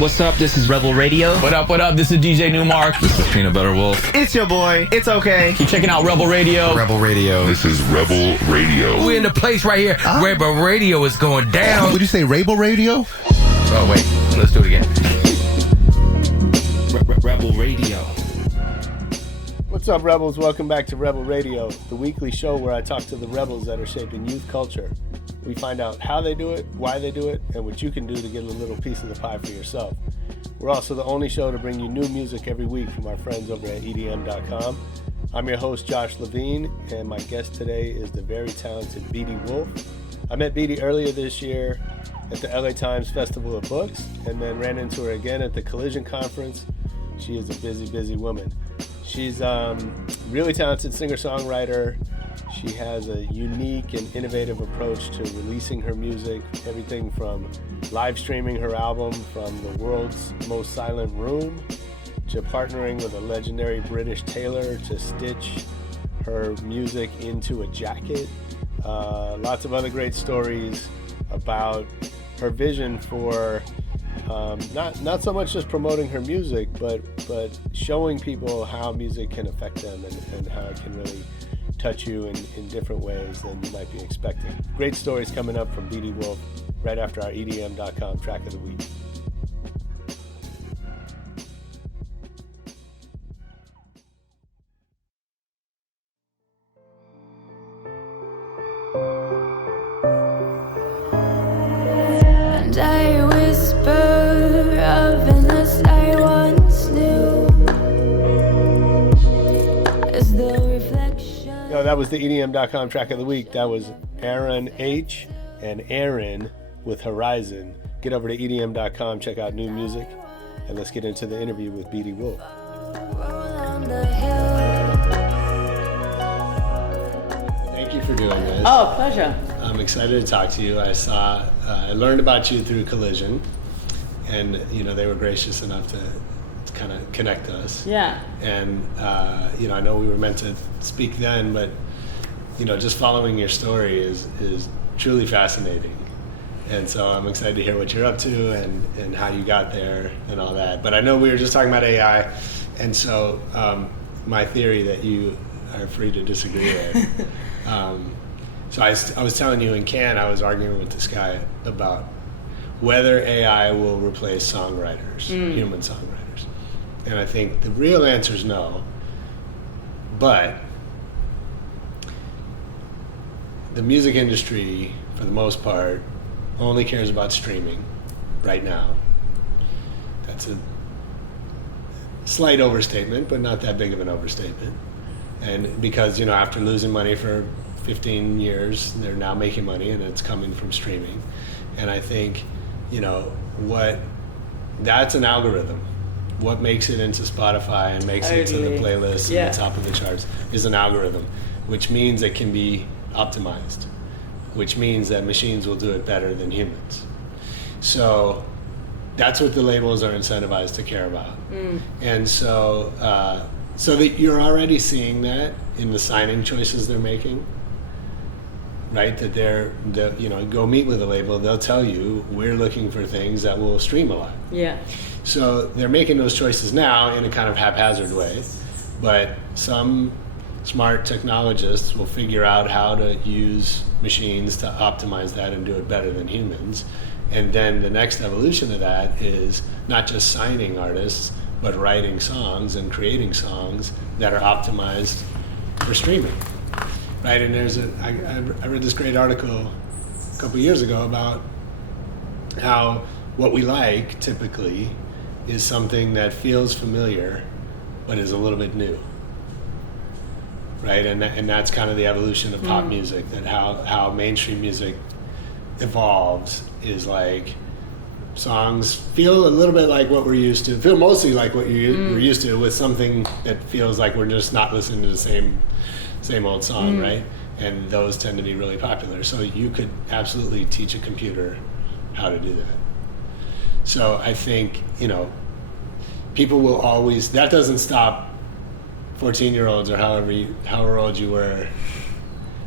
What's up? This is Rebel Radio. What up? What up? This is DJ Newmark. This is Peanut Butter Wolf. It's your boy. It's okay. Keep checking out Rebel Radio. Rebel Radio. This is Rebel Radio. We're in the place right here. Rebel Radio is going down. Would you say Rebel Radio? Oh, wait. Let's do it again. Rebel Radio. What's up, Rebels? Welcome back to Rebel Radio, the weekly show where I talk to the rebels that are shaping youth culture. We find out how they do it, why they do it, and what you can do to get a little piece of the pie for yourself. We're also the only show to bring you new music every week from our friends over at EDM.com. I'm your host, Josh Levine, and my guest today is the very talented Beatie Wolfe. I met Beatie earlier this year at the LA Times Festival of Books, and then ran into her again at the Collision Conference. She is a busy, busy woman. She's really talented singer-songwriter. She has a unique and innovative approach to releasing her music, everything from live streaming her album from the world's most silent room to partnering with a legendary British tailor to stitch her music into a jacket. Lots of other great stories about her vision for not so much just promoting her music, but showing people how music can affect them and how it can really touch you in different ways than you might be expecting. Great stories coming up from Beatie Wolfe right after our EDM.com track of the week. And I whisper of endless I once knew as the reflection. Yo, that was the EDM.com track of the week. That was Aaron H. and Aaron with Horizon. Get over to EDM.com, check out new music, and let's get into the interview with Beatie Wolfe. Thank you for doing this. Oh, pleasure. I'm excited to talk to you. I learned about you through Collision, and they were gracious enough to kind of connect us. Yeah. And I know we were meant to speak then, but just following your story is truly fascinating. And so I'm excited to hear what you're up to and how you got there and all that. But I know we were just talking about AI, and so my theory that you are free to disagree with. So I was telling you in Cannes, I was arguing with this guy about whether AI will replace songwriters, human songwriters. And I think the real answer is no. But the music industry, for the most part, only cares about streaming right now. That's a slight overstatement, but not that big of an overstatement. And because, after losing money for 15 years, they're now making money, and it's coming from streaming. And I think, that's an algorithm. What makes it into Spotify and makes it to the playlist and the top of the charts is an algorithm, which means it can be optimized, which means that machines will do it better than humans. So that's what the labels are incentivized to care about. And so that you're already seeing that in the signing choices they're making, right? That go meet with a label, they'll tell you, we're looking for things that will stream a lot. Yeah. So they're making those choices now in a kind of haphazard way, but some smart technologists will figure out how to use machines to optimize that and do it better than humans. And then the next evolution of that is not just signing artists, but writing songs and creating songs that are optimized for streaming, right? And I read this great article a couple years ago about how what we like typically is something that feels familiar, but is a little bit new. Right, and that's kind of the evolution of pop music. That how mainstream music evolves is like songs feel a little bit like what we're used to. Feel mostly like what we're used to, with something that feels like we're just not listening to the same old song, right? And those tend to be really popular. So you could absolutely teach a computer how to do that. So I think people will always. That doesn't stop 14-year-olds or however old you were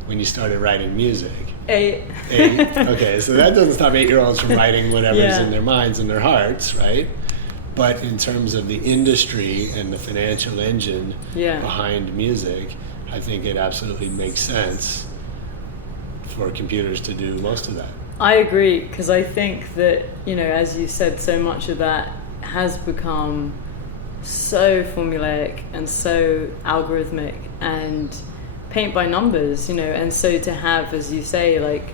when you started writing music? 8. 8. Okay, so that doesn't stop 8-year-olds from writing whatever's Yeah. in their minds and their hearts, right? But in terms of the industry and the financial engine Yeah. behind music, I think it absolutely makes sense for computers to do most of that. I agree, because I think that, as you said, so much of that has become so formulaic and so algorithmic and paint by numbers, and so to have, as you say, like,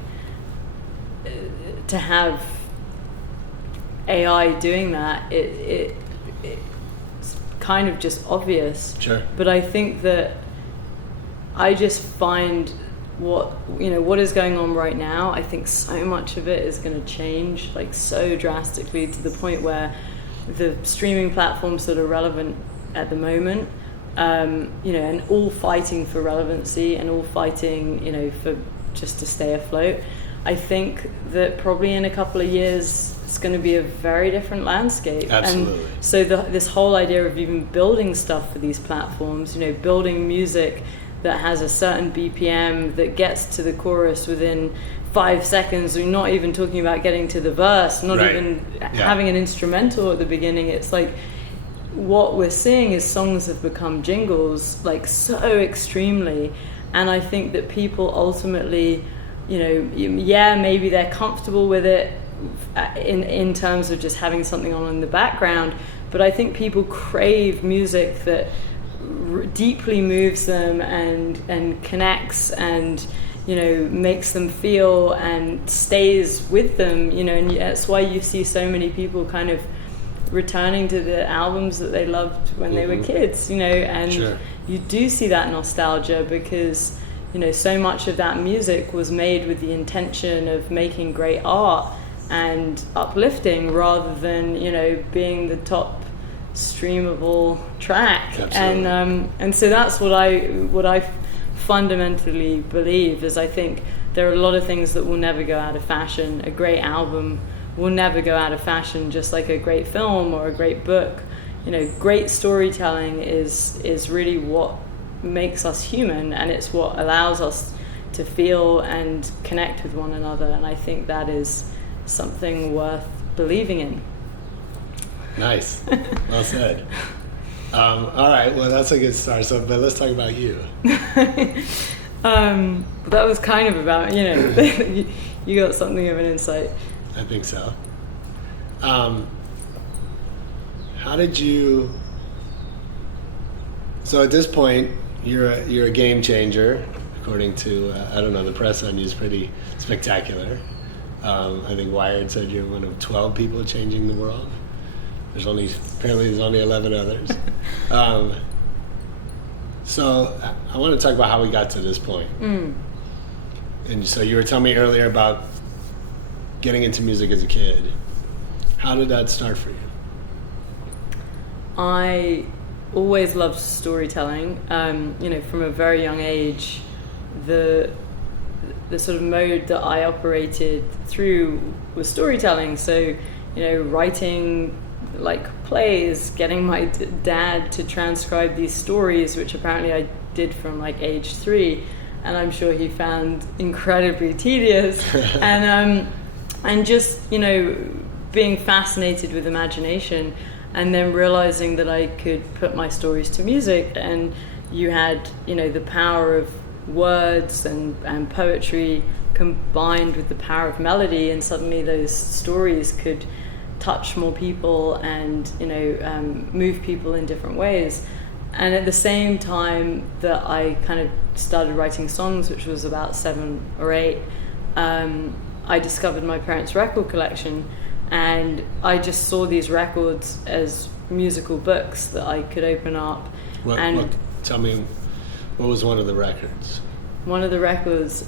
to have AI doing that, it's kind of just obvious. Sure. But I think that I just find what is going on right now, I think so much of it is going to change, like, so drastically, to the point where the streaming platforms that are relevant at the moment, and all fighting for relevancy and all fighting, for just to stay afloat. I think that probably in a couple of years, it's going to be a very different landscape. Absolutely. And so this whole idea of even building stuff for these platforms, building music that has a certain BPM that gets to the chorus within 5 seconds. We're not even talking about getting to the verse, not Right. even Yeah. having an instrumental at the beginning. It's like, what we're seeing is songs have become jingles, like, so extremely. And I think that people ultimately, maybe they're comfortable with it in terms of just having something on in the background, but I think people crave music that deeply moves them and connects and makes them feel and stays with them, and that's why you see so many people kind of returning to the albums that they loved when they were kids, and Sure. you do see that nostalgia because so much of that music was made with the intention of making great art and uplifting rather than being the top streamable track. Absolutely. And so that's what I fundamentally believe is I think there are a lot of things that will never go out of fashion. A great album will never go out of fashion, just like a great film or a great book. Great storytelling is really what makes us human, and it's what allows us to feel and connect with one another, and I think that is something worth believing in. Nice. Well said. All right, well, that's a good start. But let's talk about you. That was kind of about, you got something of an insight. I think so. How did you? So at this point, you're a game changer, according to the press on you is pretty spectacular. I think Wired said you're one of 12 people changing the world. Apparently there's only 11 others. So I want to talk about how we got to this point. And so you were telling me earlier about getting into music as a kid. How did that start for you? I always loved storytelling. From a very young age, the sort of mode that I operated through was storytelling. So, writing like plays, getting my dad to transcribe these stories, which apparently I did from like age 3, and I'm sure he found incredibly tedious. And just being fascinated with imagination, and then realizing that I could put my stories to music, and you had the power of words and poetry combined with the power of melody, and suddenly those stories could touch more people and move people in different ways. And at the same time that I kind of started writing songs, which was about 7 or 8, I discovered my parents' record collection, and I just saw these records as musical books that I could open up. Tell me, what was one of the records? One of the records,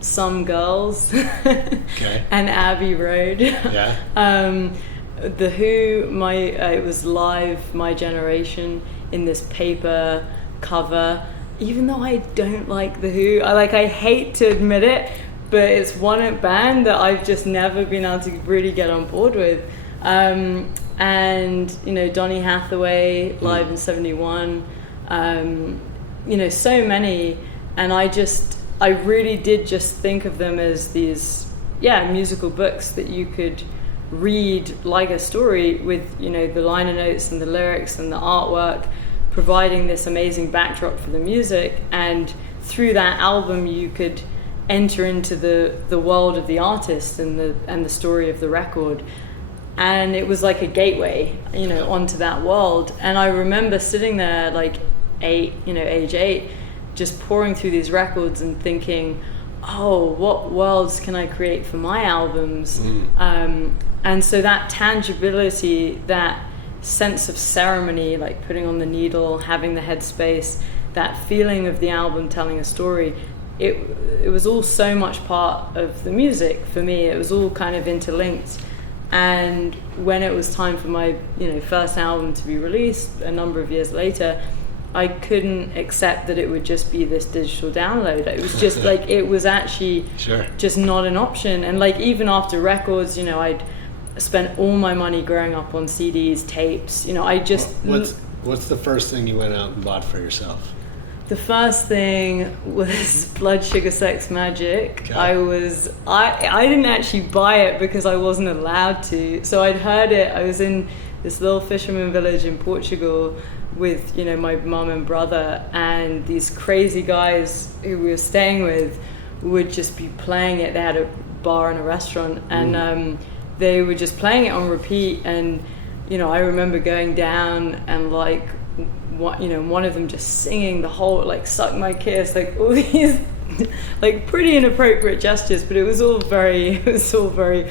Some Girls Okay. and Abbey Road. Yeah. The Who, it was live, My Generation, in this paper cover. Even though I don't like The Who, I hate to admit it, but it's one band that I've just never been able to really get on board with. And Donny Hathaway live in '71. So many, and I just I really did just think of them as these, musical books that you could read like a story with, the liner notes and the lyrics and the artwork providing this amazing backdrop for the music. And through that album, you could enter into the world of the artist and the story of the record. And it was like a gateway, onto that world. And I remember sitting there like age 8, just pouring through these records and thinking, oh, what worlds can I create for my albums? And so that tangibility, that sense of ceremony, like putting on the needle, having the headspace, that feeling of the album telling a story, it was all so much part of the music for me. It was all kind of interlinked. And when it was time for my first album to be released a number of years later, I couldn't accept that it would just be this digital download. It was just like, it was actually just not an option. And like, even after records, I'd spent all my money growing up on CDs, tapes, I just... What's the first thing you went out and bought for yourself? The first thing was Blood, Sugar, Sex, Magic. Okay. I didn't actually buy it because I wasn't allowed to. So I'd heard it. I was in this little fisherman village in Portugal with, my mum and brother, and these crazy guys who we were staying with would just be playing it. They had a bar and a restaurant, and they were just playing it on repeat. And I remember going down and like, one of them just singing the whole like "Suck My Kiss," like all these like pretty inappropriate gestures, but it was all very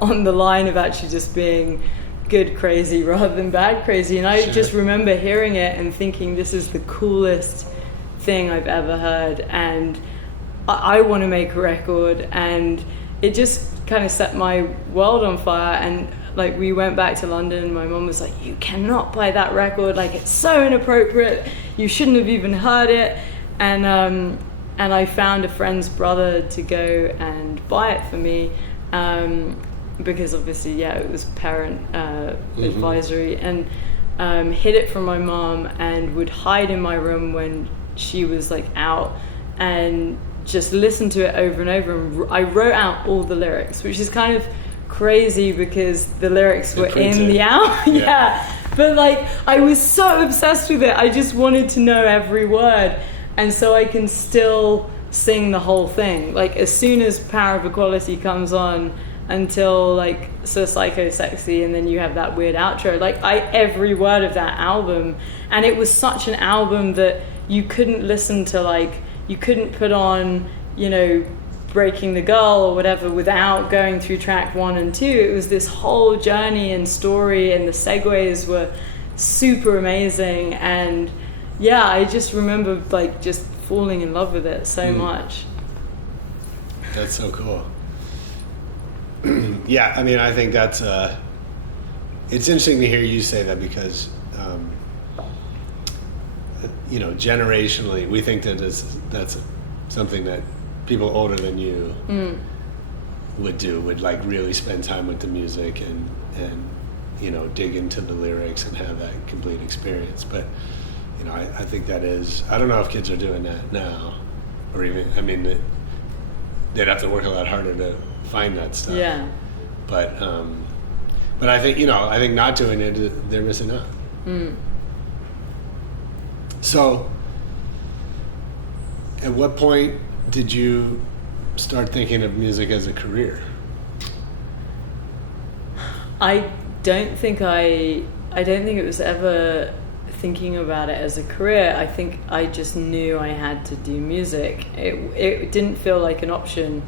on the line of actually just being good crazy rather than bad crazy. And I just remember hearing it and thinking, this is the coolest thing I've ever heard, and I want to make a record. And it just kind of set my world on fire. And like, we went back to London and my mum was like, you cannot buy that record, like it's so inappropriate, you shouldn't have even heard it. And I found a friend's brother to go and buy it for me, because obviously it was parent advisory, and hid it from my mom and would hide in my room when she was like out and just listen to it over and over. And I wrote out all the lyrics, which is kind of crazy because the lyrics were in the album. But like, I was so obsessed with it, I just wanted to know every word. And so I can still sing the whole thing, like as soon as Power of Equality comes on until like So Psycho Sexy, and then you have that weird outro, like every word of that album. And it was such an album that you couldn't listen to, like you couldn't put on Breaking the Girl or whatever without going through track 1 and 2. It was this whole journey and story, and the segues were super amazing. And I just remember like just falling in love with it so much. That's so cool. I mean, I think that's it's interesting to hear you say that, because generationally we think that that's something that people older than you would like really spend time with the music and dig into the lyrics and have that complete experience. But I think that is, I don't know if kids are doing that now, or even, I mean, they'd have to work a lot harder to find that stuff. But I think I think not doing it, they're missing out. So at what point did you start thinking of music as a career? I don't think it was ever thinking about it as a career. I think I just knew I had to do music. It didn't feel like an option,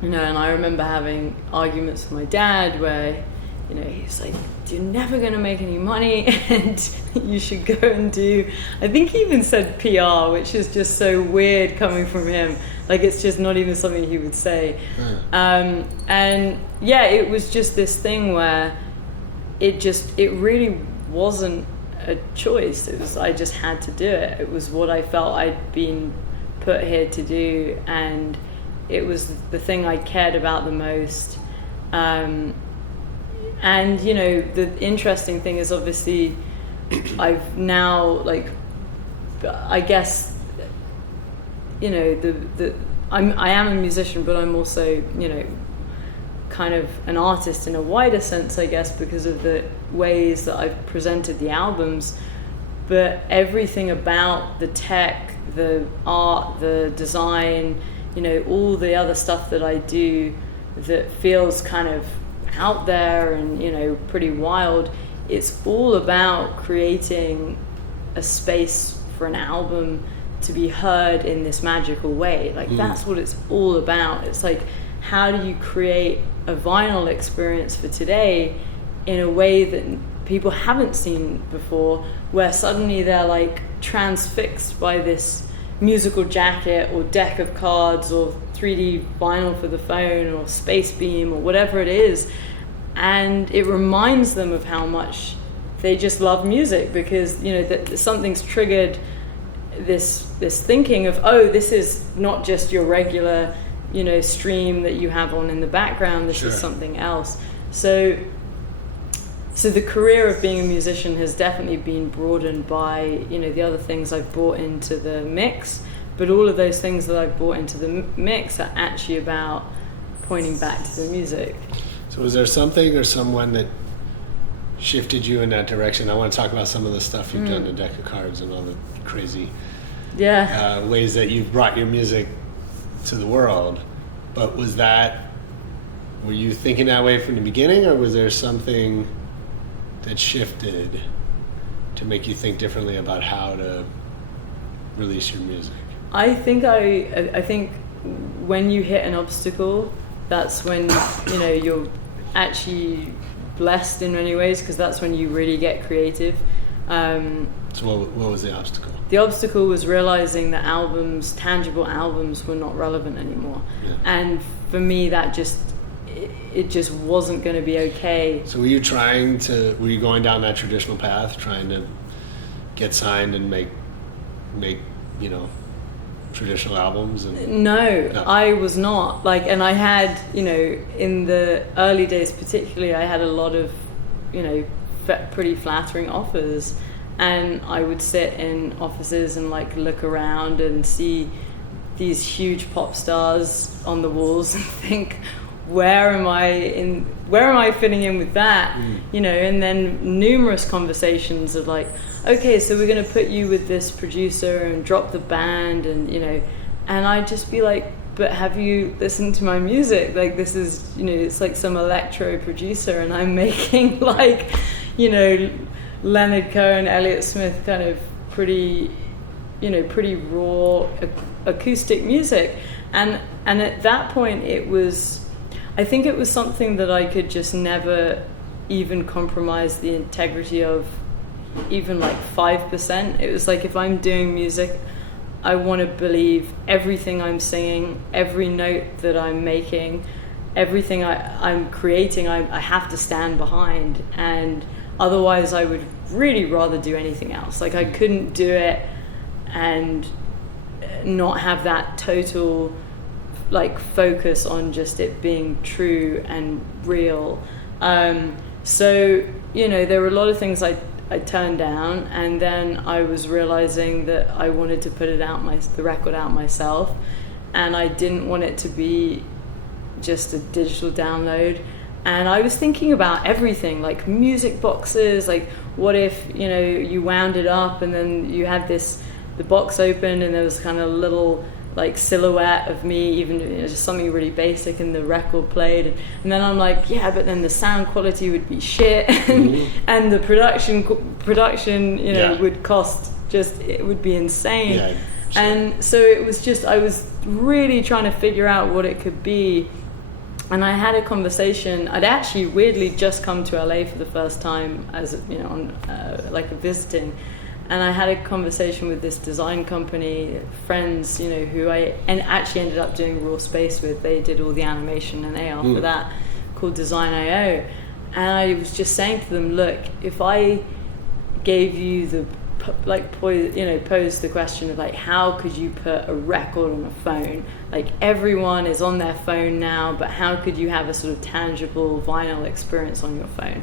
and I remember having arguments with my dad where he's like, you're never going to make any money and you should go and do, I think he even said PR, which is just so weird coming from him. Like, it's just not even something he would say. It was just this thing where it really wasn't a choice. I just had to do it. It was what I felt I'd been put here to do, and it was the thing I cared about the most. And the interesting thing is, obviously I've now, like, I guess you know, I am a musician, but I'm also, you know, kind of an artist in a wider sense, I guess, because of the ways that I've presented the albums. But everything about the tech, the art, the design, you know, all the other stuff that I do that feels kind of out there and, you know, pretty wild, it's all about creating a space for an album to be heard in this magical way. Like, that's what it's all about. It's like, how do you create a vinyl experience for today in a way that people haven't seen before, where suddenly they're like transfixed by this musical jacket or deck of cards or 3D vinyl for the phone or Space Beam or whatever it is, and it reminds them of how much they just love music, because, you know, that something's triggered this thinking of, oh, this is not just your regular, you know, stream that you have on in the background, this is something else. So the career of being a musician has definitely been broadened by, you know, the other things I've brought into the mix, but all of those things that I've brought into the mix are actually about pointing back to the music. So was there something or someone that shifted you in that direction? I want to talk about some of the stuff you've done, the deck of cards and all the crazy ways that you've brought your music to the world. But were you thinking that way from the beginning, or was there something that shifted to make you think differently about how to release your music? I think when you hit an obstacle, that's when, you know, you're actually blessed in many ways, because that's when you really get creative. So what was the obstacle? The obstacle was realizing that tangible albums were not relevant anymore. Yeah. And for me, that it just wasn't going to be okay. So were you going down that traditional path, trying to get signed and make you know, traditional albums? No, I was not. And I had, you know, in the early days particularly, I had a lot of, you know, pretty flattering offers, and I would sit in offices and like look around and see these huge pop stars on the walls and think, where am I fitting in with that? You know, and then numerous conversations of like, okay, so we're going to put you with this producer and drop the band, and, you know, and I'd just be like, but have you listened to my music? Like, this is, you know, it's like some electro producer, and I'm making like, you know, Leonard Cohen, Elliott Smith kind of pretty raw acoustic music. And at that point I think it was something that I could just never even compromise the integrity of, even like 5%. It was like, if I'm doing music, I want to believe everything I'm singing, every note that I'm making, everything I'm creating, I have to stand behind. And otherwise I would really rather do anything else. Like, I couldn't do it and not have that total like focus on just it being true and real. So, you know, there were a lot of things I turned down, and then I was realizing that I wanted to put the record out myself, and I didn't want it to be just a digital download. And I was thinking about everything, like music boxes, like what if, you know, you wound it up and then you had the box open and there was kind of a little like silhouette of me, even, you know, just something really basic, and the record played, and then I'm like, yeah, but then the sound quality would be shit, and the production, you know, would cost it would be insane. Yeah, sure. And so it was just, I was really trying to figure out what it could be. And I had a conversation. I'd actually weirdly just come to LA for the first time as, you know, on like a visiting. And I had a conversation with this design company, friends, you know, who I actually ended up doing Raw Space with. They did all the animation and AR for that, called Design.io. And I was just saying to them, look, if I gave you pose the question of like, how could you put a record on a phone? Like, everyone is on their phone now, but how could you have a sort of tangible vinyl experience on your phone?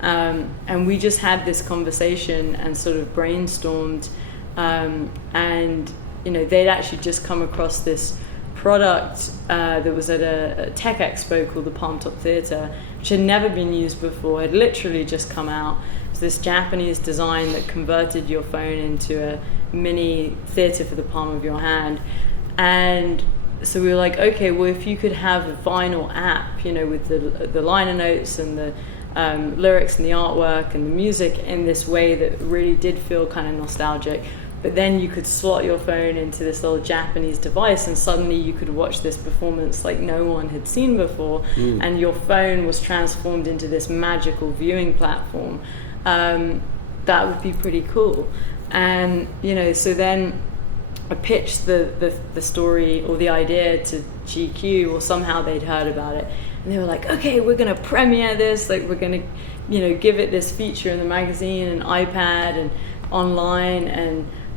And we just had this conversation and sort of brainstormed, and they'd actually just come across this product that was at a tech expo called the Palm Top Theatre, which had never been used before, had literally just come out. It's this Japanese design that converted your phone into a mini theatre for the palm of your hand. And so we were like, okay, well, if you could have a vinyl app, with the liner notes and the lyrics and the artwork and the music in this way that really did feel kind of nostalgic, but then you could slot your phone into this little Japanese device and suddenly you could watch this performance like no one had seen before, and your phone was transformed into this magical viewing platform. That would be pretty cool. And so then I pitched the story or the idea to GQ, or somehow they'd heard about it, and they were like, okay, we're gonna premiere this, like we're gonna give it this feature in the magazine and iPad and online.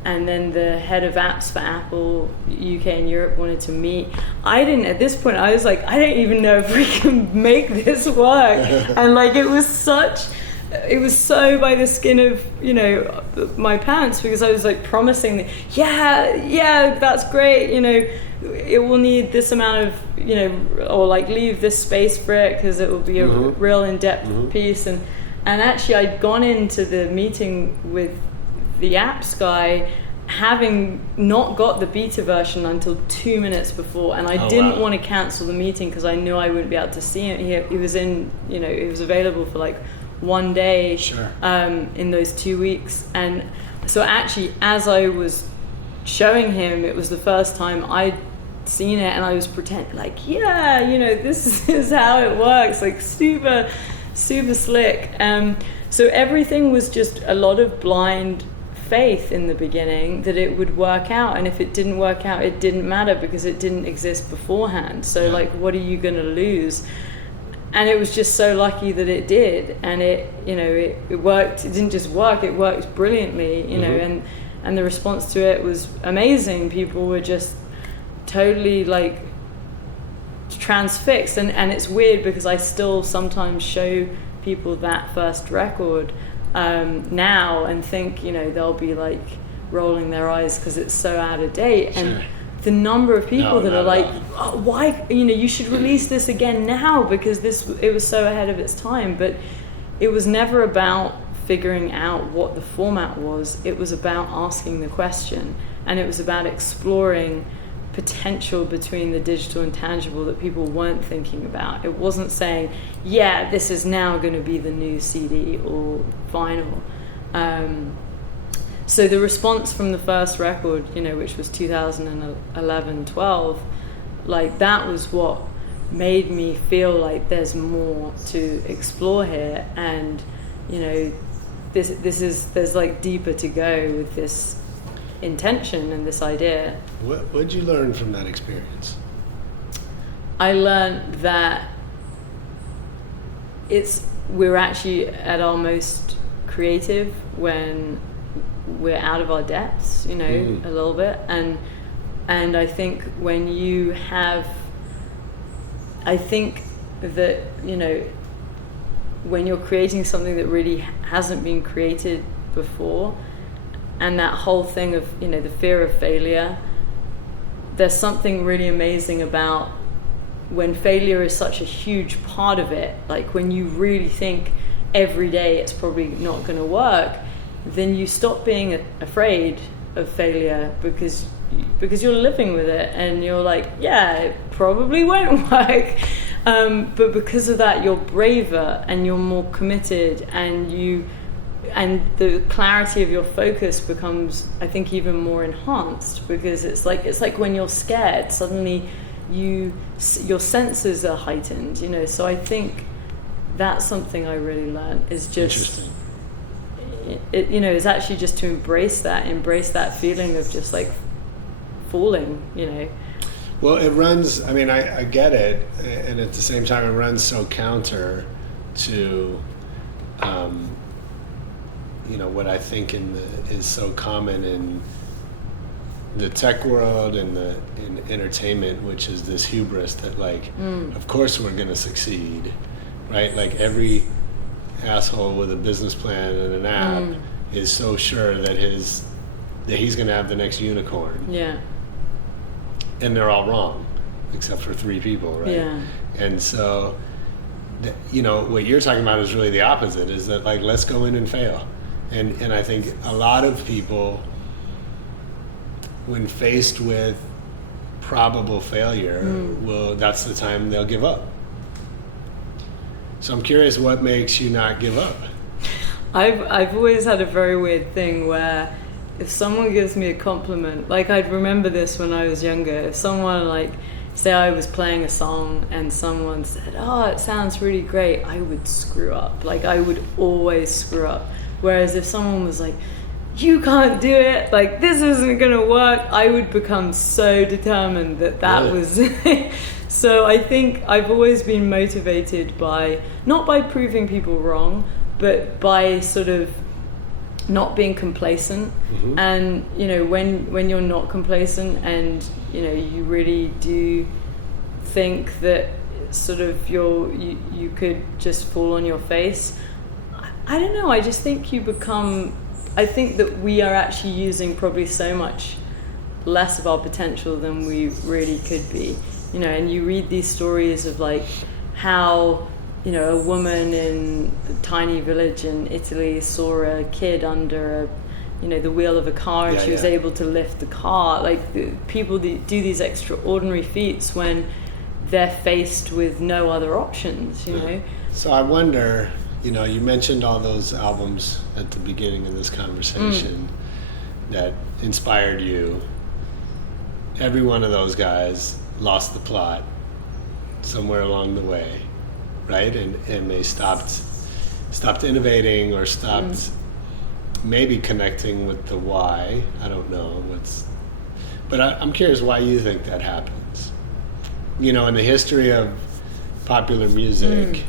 And then the head of apps for Apple UK and Europe wanted to meet. At this point I was like, I don't even know if we can make this work. And like it was so by the skin of my pants, because I was like promising that yeah that's great, it will need this amount of or like leave this space for it because it will be a real in-depth piece. And actually I'd gone into the meeting with the apps guy having not got the beta version until 2 minutes before, and I didn't want to cancel the meeting because I knew I wouldn't be able to see him. He was it was available for like 1 day in those 2 weeks. And so actually as I was showing him, it was the first time I'd seen it, and I was pretending like, this is how it works, like super slick. So everything was just a lot of blind faith in the beginning that it would work out, and if it didn't work out, it didn't matter because it didn't exist beforehand. So like, what are you going to lose? And it was just so lucky that it did, and it worked. It didn't just work, it worked brilliantly, and the response to it was amazing. People were just totally like transfixed, and it's weird because I still sometimes show people that first record now and think they'll be like rolling their eyes because it's so out of date. And the number of people that are like, oh, why you should release this again now because it was so ahead of its time. But it was never about figuring out what the format was. It was about asking the question, and it was about exploring potential between the digital and tangible that people weren't thinking about. It wasn't saying, this is now going to be the new CD or vinyl. So the response from the first record, which was 2011-12, like that was what made me feel like there's more to explore here, and there's like deeper to go with this intention and this idea. What did you learn from that experience? I learned that we're actually at our most creative when we're out of our depths, a little bit, and I think when you have, I think that when you're creating something that really hasn't been created before, and that whole thing of the fear of failure, there's something really amazing about when failure is such a huge part of it. Like when you really think every day it's probably not going to work, then you stop being afraid of failure because you're living with it, and you're like, it probably won't work, but because of that you're braver and you're more committed, and the clarity of your focus becomes, I think, even more enhanced, because it's like when you're scared, suddenly your senses are heightened, So I think that's something I really learned, is just is actually just to embrace that feeling of just like falling, Well, it runs, I get it, and at the same time it runs so counter to what I think is so common in the tech world and in entertainment, which is this hubris that of course we're going to succeed, right? Like every asshole with a business plan and an app is so sure that his that he's going to have the next unicorn. Yeah. And they're all wrong, except for 3 people, right? Yeah. And so, you know, what you're talking about is really the opposite, is that, like, let's go in and fail. And I think a lot of people, when faced with probable failure, that's the time they'll give up. So I'm curious, what makes you not give up? I've always had a very weird thing where if someone gives me a compliment, like I'd remember this when I was younger, if someone, like, say I was playing a song and someone said, oh, it sounds really great, I would screw up. Like, I would always screw up. Whereas if someone was like, you can't do it, like, this isn't gonna work, I would become so determined that Really? was So I think I've always been motivated by, not by proving people wrong, but by sort of not being complacent. And, you know, when you're not complacent and, you know, you really do think that sort of you could just fall on your face, I don't know, I just think I think that we are actually using probably so much less of our potential than we really could be. You know, and you read these stories of, like, how, you know, a woman in a tiny village in Italy saw a kid under the wheel of a car, and she was able to lift the car. Like, people do these extraordinary feats when they're faced with no other options, you know. So I wonder, you know, you mentioned all those albums at the beginning of this conversation that inspired you. Every one of those guys lost the plot somewhere along the way, right? And they stopped innovating, or stopped maybe connecting with the why. I don't know but I'm curious why you think that happens. You know, in the history of popular music,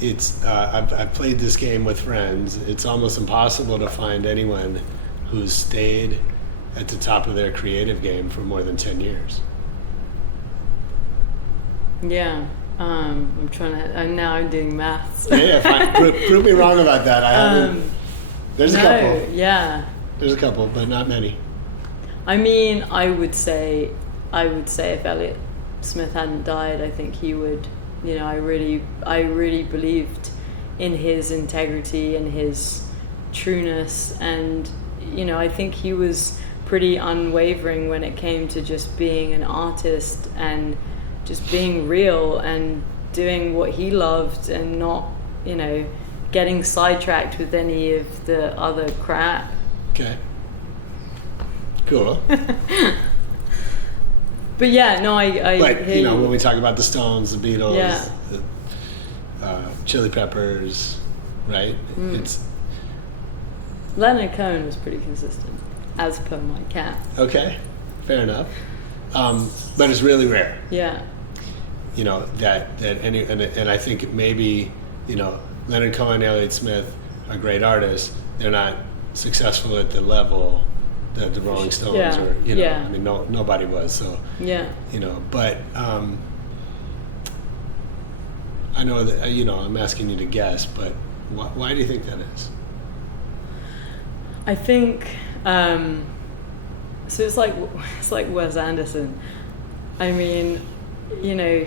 it's I've played this game with friends. It's almost impossible to find anyone who's stayed at the top of their creative game for more than 10 years. Yeah. I'm trying to, and now I'm doing maths. Yeah, fine. Prove me wrong about that. I haven't. There's a couple. Yeah. There's a couple, but not many. I mean, I would say if Elliott Smith hadn't died, I think he would. You know, I really believed in his integrity and his trueness, and, you know, I think he was pretty unwavering when it came to just being an artist and just being real and doing what he loved, and not, you know, getting sidetracked with any of the other crap. Okay. Cool. But yeah, no, I But, hear you know, when we talk about the Stones, the Beatles, Yeah. the Chili Peppers, right? It's Leonard Cohen was pretty consistent, as per my cat. okay. Fair enough. But it's really rare. Yeah. You know, that any, and I think maybe, you know, Leonard Cohen, Elliott Smith are great artists. They're not successful at the level that the Rolling Stones Yeah. or, you know, Yeah. I mean, nobody was. So, Yeah. you know, but I know that, you know, I'm asking you to guess, but why do you think that is? I think so. It's like Wes Anderson. I mean, you know,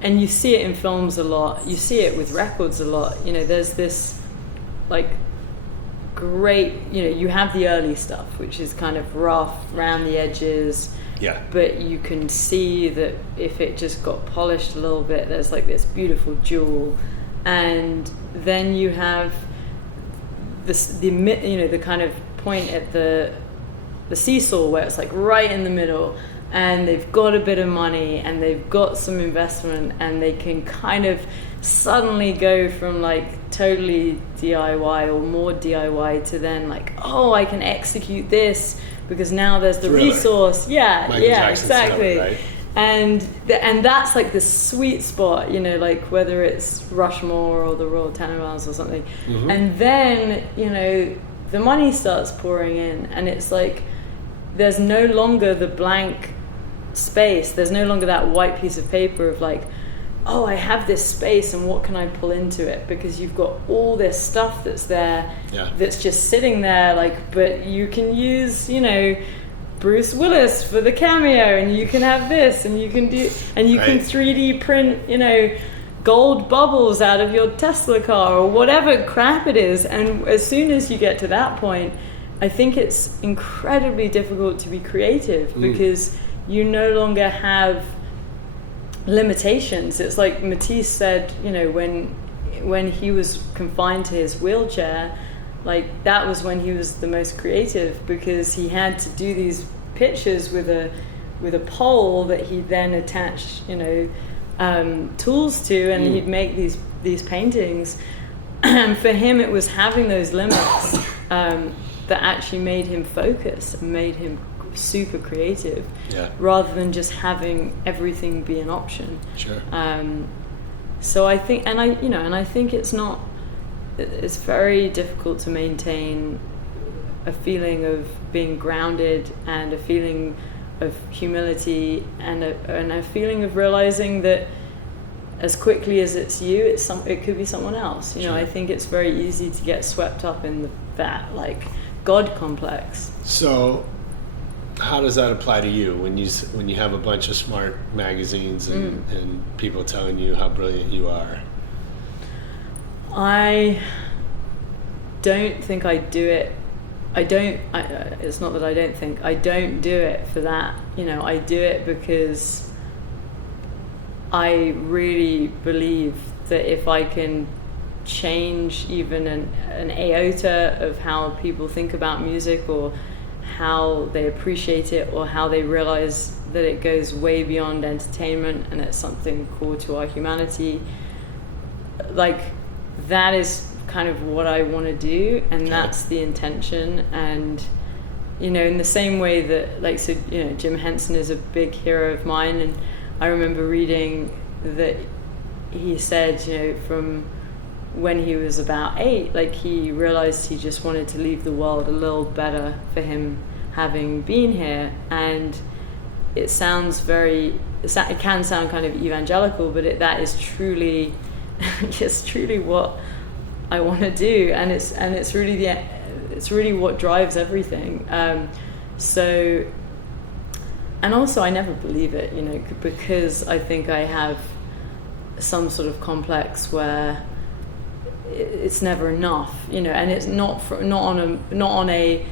and you see it in films a lot. You see it with records a lot. You know, there's this, like, great, you know, you have the early stuff, which is kind of rough around the edges. Yeah. But you can see that if it just got polished a little bit, there's like this beautiful jewel. And then you have the kind of point at the seesaw where it's like right in the middle, and they've got a bit of money and they've got some investment, and they can kind of suddenly go from like totally DIY or more DIY to then like, oh, I can execute this because now there's the Thriller. resource. Yeah, Michael yeah, Jackson's exactly. Thriller, right? And that's like the sweet spot, you know, like whether it's Rushmore or the Royal Tenenbaums or something. Mm-hmm. And then, you know, the money starts pouring in, and it's like there's no longer the blank space. There's no longer that white piece of paper of like, oh, I have this space and what can I pull into it? Because you've got all this stuff that's there, that's just sitting there, like, but you can use, you know, Bruce Willis for the cameo, and you can have this, and you can do, and you can 3D print, you know, gold bubbles out of your Tesla car or whatever crap it is. And as soon as you get to that point, I think it's incredibly difficult to be creative because you no longer have limitations. It's like Matisse said, you know, when he was confined to his wheelchair, like that was when he was the most creative, because he had to do these pictures with a pole that he then attached, you know, tools to, and he'd make these paintings. And for him, it was having those limits that actually made him focus and made him super creative, rather than just having everything be an option. So I think, and I think it's very difficult to maintain a feeling of being grounded and a feeling of humility and a feeling of realizing that as quickly as it's you, it could be someone else. You know, I think it's very easy to get swept up in that like God complex. So how does that apply to you when you have a bunch of smart magazines and people telling you how brilliant you are? I don't think I do it. It's not that I don't think. I don't do it for that. You know, I do it because I really believe that if I can change even an iota of how people think about music, or how they appreciate it, or how they realize that it goes way beyond entertainment and it's something core to our humanity, like that is kind of what I want to do, and that's the intention. And you know, in the same way that, like, so, you know, Jim Henson is a big hero of mine, and I remember reading that he said, you know, from when he was about 8, like he realized he just wanted to leave the world a little better for him having been here. And it sounds it can sound kind of evangelical, but that is truly it's truly what I want to do, and it's really what drives everything. So, and also I never believe it, you know, because I think I have some sort of complex where it's never enough, you know, and it's not on a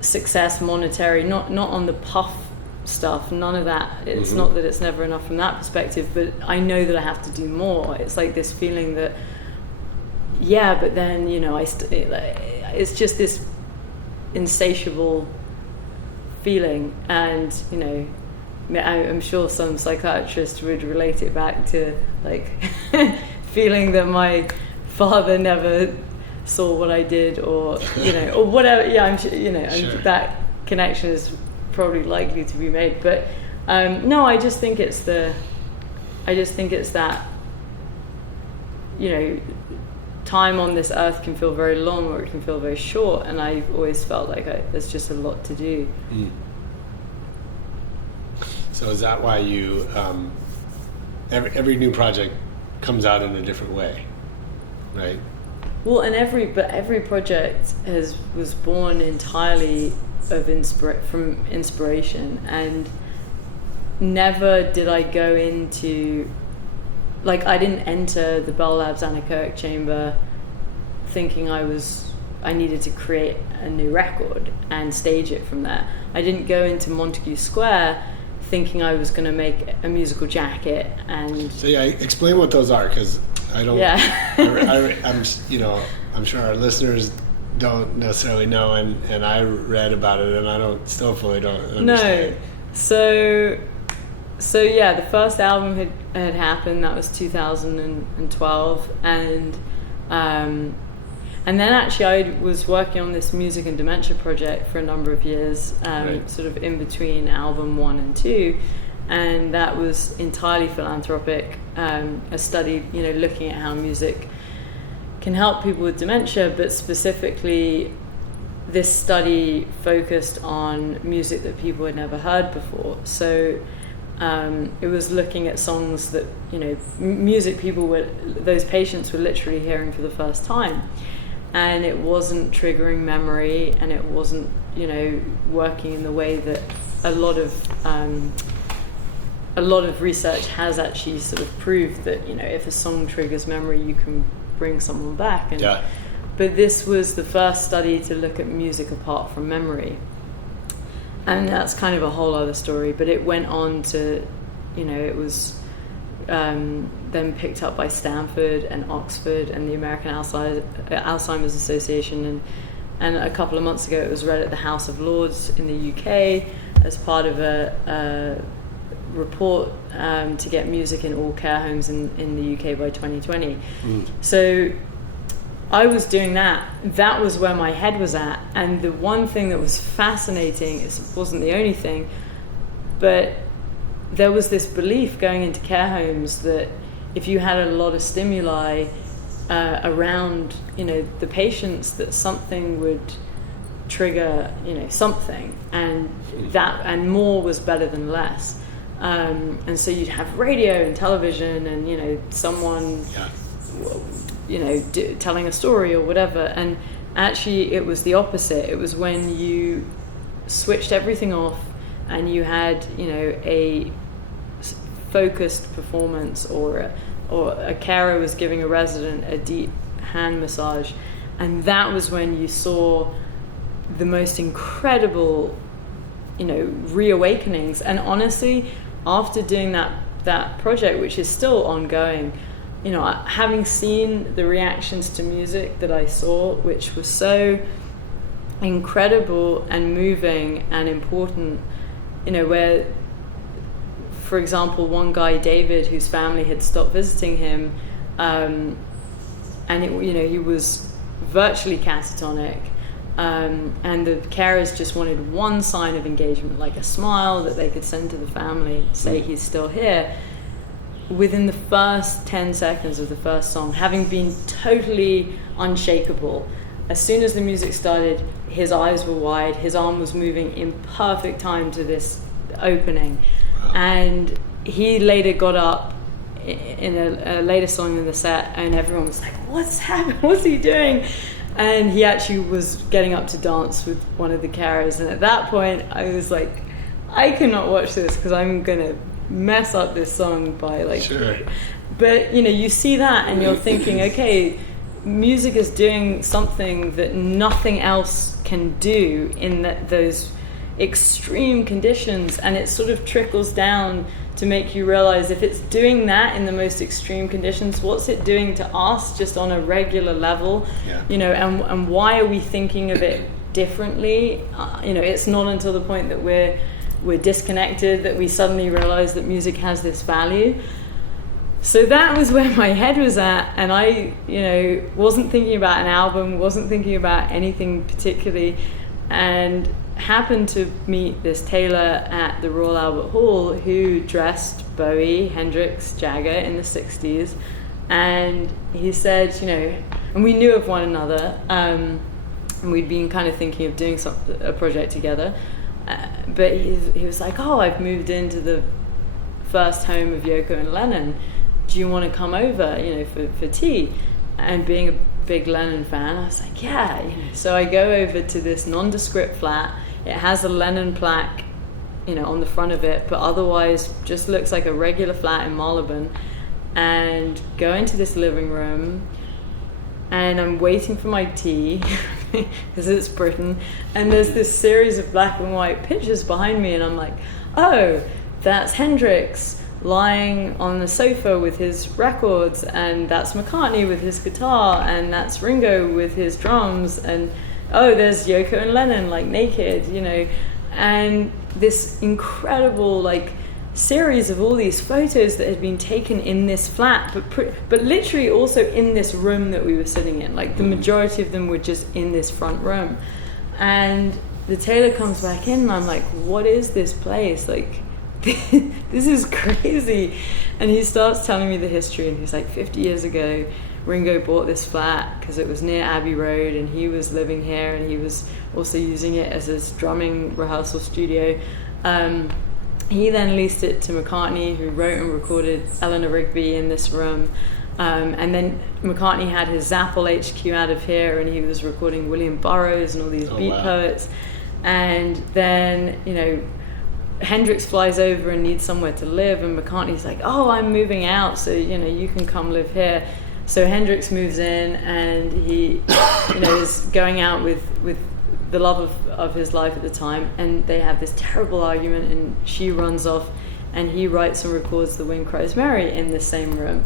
success monetary, not on the puff stuff, none of that. It's not that it's never enough from that perspective, but I know that I have to do more. It's like this feeling that, but then, you know, it's just this insatiable feeling. And, you know, I'm sure some psychiatrist would relate it back to like feeling that my father never saw what I did, or, you know, or whatever. I'm sure, you know, sure. That connection is probably likely to be made. But no, I just think it's that, you know, time on this earth can feel very long or it can feel very short, and I've always felt like there's just a lot to do. So is that why you every new project comes out in a different way, right? Well, and every project was born entirely of from inspiration, and never did I go into, like, I didn't enter the Bell Labs anechoic chamber thinking I needed to create a new record and stage it from there. I didn't go into Montague Square thinking I was going to make a musical jacket. And so explain what those are, because I don't. I'm I'm sure our listeners don't necessarily know, and I read about it, and I still fully don't understand. No, so yeah, the first album had happened. That was 2012, and then actually I was working on this music and dementia project for a number of years, sort of in between album 1 and 2, and that was entirely philanthropic. A study, you know, looking at how music can help people with dementia, but specifically this study focused on music that people had never heard before. So It was looking at songs that, you know, music people were, those patients were literally hearing for the first time. And it wasn't triggering memory, and it wasn't, you know, working in the way that a lot of research has actually sort of proved that, you know, if a song triggers memory, you can bring someone back. And, but this was the first study to look at music apart from memory. And that's kind of a whole other story, but it went on to, you know, it was then picked up by Stanford and Oxford and the American Alzheimer's Association, and a couple of months ago it was read at the House of Lords in the UK as part of a report to get music in all care homes in the UK by 2020. So I was doing that. That was where my head was at. And the one thing that was fascinating, it wasn't the only thing, but there was this belief going into care homes that if you had a lot of stimuli around, you know, the patients, that something would trigger, you know, something, and more was better than less. And so you'd have radio and television, and, you know, someone, you know, telling a story or whatever. And actually it was the opposite. It was when you switched everything off and you had, you know, a focused performance, or a carer was giving a resident a deep hand massage, and that was when you saw the most incredible, you know, reawakenings. And honestly, after doing that project, which is still ongoing, you know, having seen the reactions to music that I saw, which was so incredible and moving and important, you know, where, for example, one guy, David, whose family had stopped visiting him, and it, you know, he was virtually catatonic, and the carers just wanted one sign of engagement, like a smile that they could send to the family, say he's still here. Within the first 10 seconds of the first song, having been totally unshakable, as soon as the music started, his eyes were wide, his arm was moving in perfect time to this opening. And he later got up in a later song in the set, and everyone was like, what's happening? What's he doing? And he actually was getting up to dance with one of the carers. And at that point, I was like, I cannot watch this because I'm going to mess up this song by like... Sure. But, you know, you see that and you're thinking, okay, music is doing something that nothing else can do in those extreme conditions, and it sort of trickles down to make you realize if it's doing that in the most extreme conditions, what's it doing to us just on a regular level? You know, and why are we thinking of it differently? You know, it's not until the point that we're disconnected that we suddenly realize that music has this value. So that was where my head was at, and I, you know, wasn't thinking about an album, wasn't thinking about anything particularly, and happened to meet this tailor at the Royal Albert Hall who dressed Bowie, Hendrix, Jagger in the 60s, and he said, you know, and we knew of one another, and we'd been kind of thinking of doing a project together, but he was like, oh, I've moved into the first home of Yoko and Lennon, do you want to come over, you know, for tea? And being a big Lennon fan, I was like, yeah, you know. So I go over to this nondescript flat. It has a Lennon plaque, you know, on the front of it, but otherwise just looks like a regular flat in Marylebone. And go into this living room, and I'm waiting for my tea because it's Britain, and there's this series of black and white pictures behind me, and I'm like, oh, that's Hendrix lying on the sofa with his records, and that's McCartney with his guitar, and that's Ringo with his drums, and oh, there's Yoko and Lennon like naked, you know. And this incredible like series of all these photos that had been taken in this flat, but literally also in this room that we were sitting in. Like the majority of them were just in this front room. And the tailor comes back in, and I'm like, what is this place? Like, this is crazy. And he starts telling me the history, and he's like, 50 years ago Ringo bought this flat because it was near Abbey Road, and he was living here, and he was also using it as his drumming rehearsal studio, He then leased it to McCartney, who wrote and recorded Eleanor Rigby in this room. And then McCartney had his Zapple HQ out of here, and he was recording William Burroughs and all these beat poets. And then, you know, Hendrix flies over and needs somewhere to live, and McCartney's like, oh, I'm moving out, so, you know, you can come live here. So Hendrix moves in, and he, you know, is going out with the love of his life at the time, and they have this terrible argument, and she runs off, and he writes and records The Wind Cries Mary in the same room.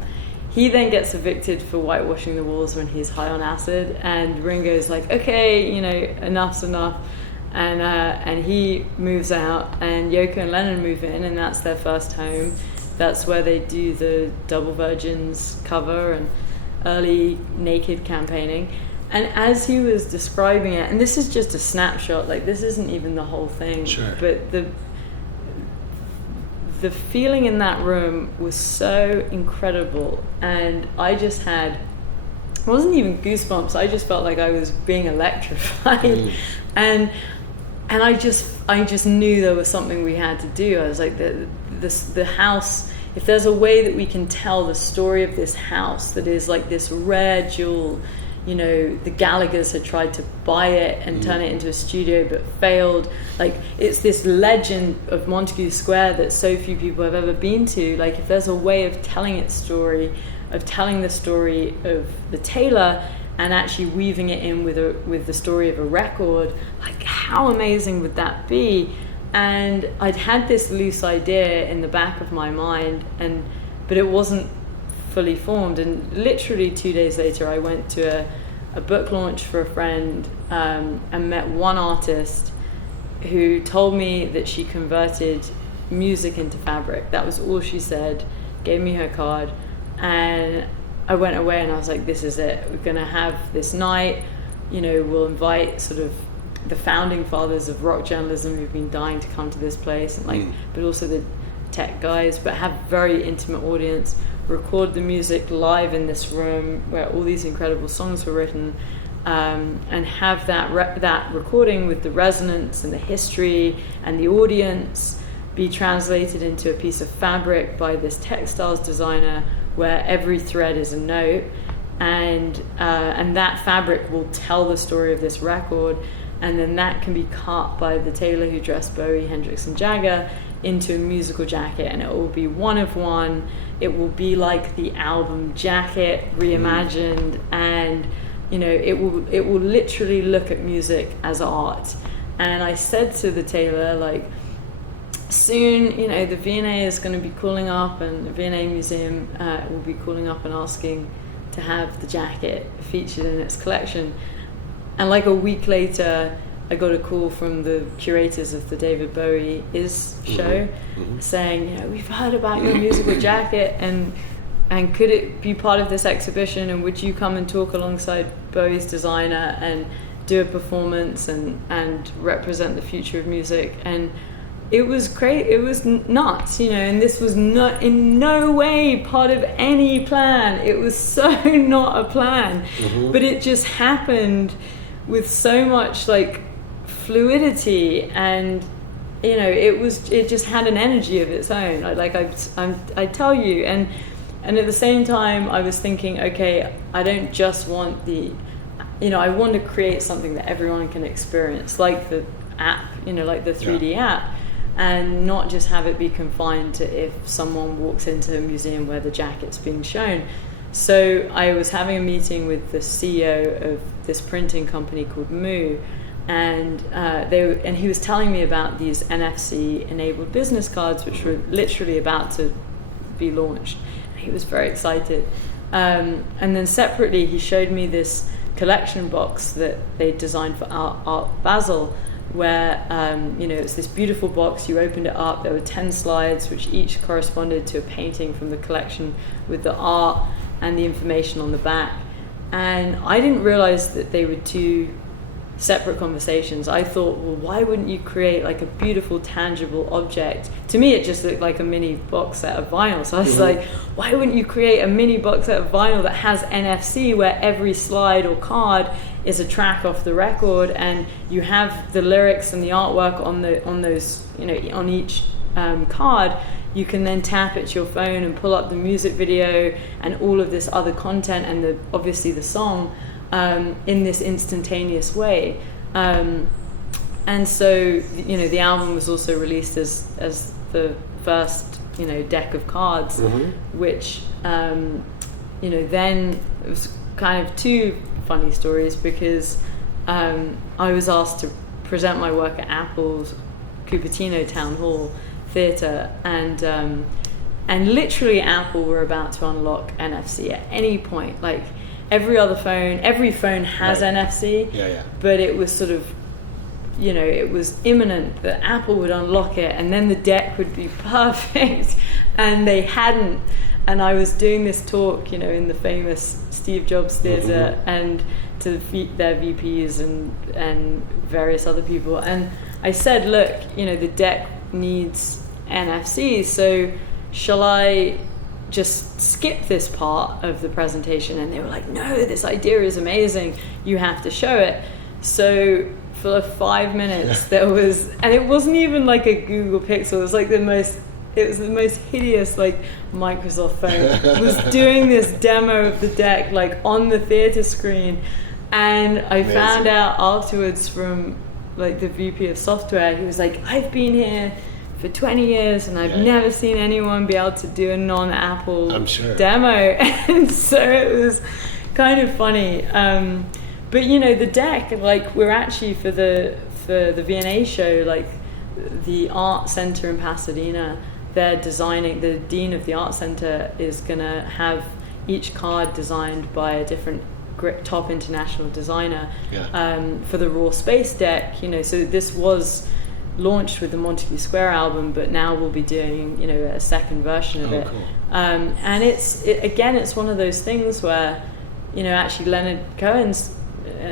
He then gets evicted for whitewashing the walls when he's high on acid, and Ringo's like, okay, you know, enough's enough, and he moves out, and Yoko and Lennon move in, and that's their first home. That's where they do the Double Virgins cover and early Naked campaigning. And as he was describing it, and this is just a snapshot, like this isn't even the whole thing, sure. But the feeling in that room was so incredible, and I just had, it wasn't even goosebumps, I just felt like I was being electrified. And I just knew there was something we had to do. I was like, the house, if there's a way that we can tell the story of this house that is like this rare jewel. You know, the Gallaghers had tried to buy it and turn it into a studio but failed. Like, it's this legend of Montague Square that so few people have ever been to. Like, if there's a way of telling its story, of telling the story of the Taylor and actually weaving it in with the story of a record, like, how amazing would that be? And I'd had this loose idea in the back of my mind, but it wasn't fully formed. And literally 2 days later I went to a book launch for a friend, and met one artist who told me that she converted music into fabric. That was all she said, gave me her card, and I went away and I was like, this is it, we're gonna have this night, you know, we'll invite sort of the founding fathers of rock journalism who've been dying to come to this place, and like but also the tech guys, but have very intimate audience, record the music live in this room where all these incredible songs were written, and have that recording with the resonance and the history and the audience be translated into a piece of fabric by this textiles designer where every thread is a note, and that fabric will tell the story of this record, and then that can be cut by the tailor who dressed Bowie, Hendrix and Jagger into a musical jacket, and it will be one of one. It will be like the album jacket reimagined, and you know, it will literally look at music as art. And I said to the tailor, like, soon, you know, the V&A is going to be calling up, and the V&A Museum will be calling up and asking to have the jacket featured in its collection. And like a week later, I got a call from the curators of the David Bowie Is show, saying, you know, we've heard about your musical jacket, and could it be part of this exhibition, and would you come and talk alongside Bowie's designer and do a performance and represent the future of music? And it was great, it was nuts, you know, and this was not in no way part of any plan. It was so not a plan, but it just happened with so much like fluidity, and you know, it just had an energy of its own. I tell you, and at the same time I was thinking, okay, I don't just want I want to create something that everyone can experience, like the app, you know, like the 3D app, and not just have it be confined to if someone walks into a museum where the jacket's being shown. So I was having a meeting with the CEO of this printing company called Moo, and he was telling me about these NFC-enabled business cards, which were literally about to be launched. He was very excited. And then separately, he showed me this collection box that they designed for Art Basel, where it's this beautiful box. You opened it up, there were 10 slides, which each corresponded to a painting from the collection with the art and the information on the back. And I didn't realize that they were two separate conversations. I thought, well, why wouldn't you create like a beautiful, tangible object? To me, it just looked like a mini box set of vinyl. So I was like, why wouldn't you create a mini box set of vinyl that has NFC, where every slide or card is a track off the record, and you have the lyrics and the artwork on those, on each card, you can then tap it to your phone and pull up the music video and all of this other content and obviously the song in this instantaneous way. And so, the album was also released as the first, deck of cards, which, then it was kind of two funny stories because I was asked to present my work at Apple's Cupertino Town Hall Theatre, and literally Apple were about to unlock NFC at any point. Like every phone has NFC, but it was sort of, it was imminent that Apple would unlock it and then the deck would be perfect, and they hadn't. And I was doing this talk, in the famous Steve Jobs Theatre and to their VPs and various other people. And I said, look, the deck needs NFC, so shall I just skip this part of the presentation? And they were like, no, this idea is amazing. You have to show it. So for 5 minutes there was, and it wasn't even like a Google Pixel, it was like the most hideous like Microsoft phone. It was doing this demo of the deck like on the theater screen, and I found out afterwards from like the VP of software, he was like, I've been here for 20 years and I've never seen anyone be able to do a non-Apple demo. And so it was kind of funny. But the deck, like we're actually for the V&A show, like the art center in Pasadena, they're designing, the dean of the art center is gonna have each card designed by a different top international designer for the Raw Space deck. So this was launched with the Montague Square album, but now we'll be doing a second version of it. Cool. And it's one of those things where actually Leonard Cohen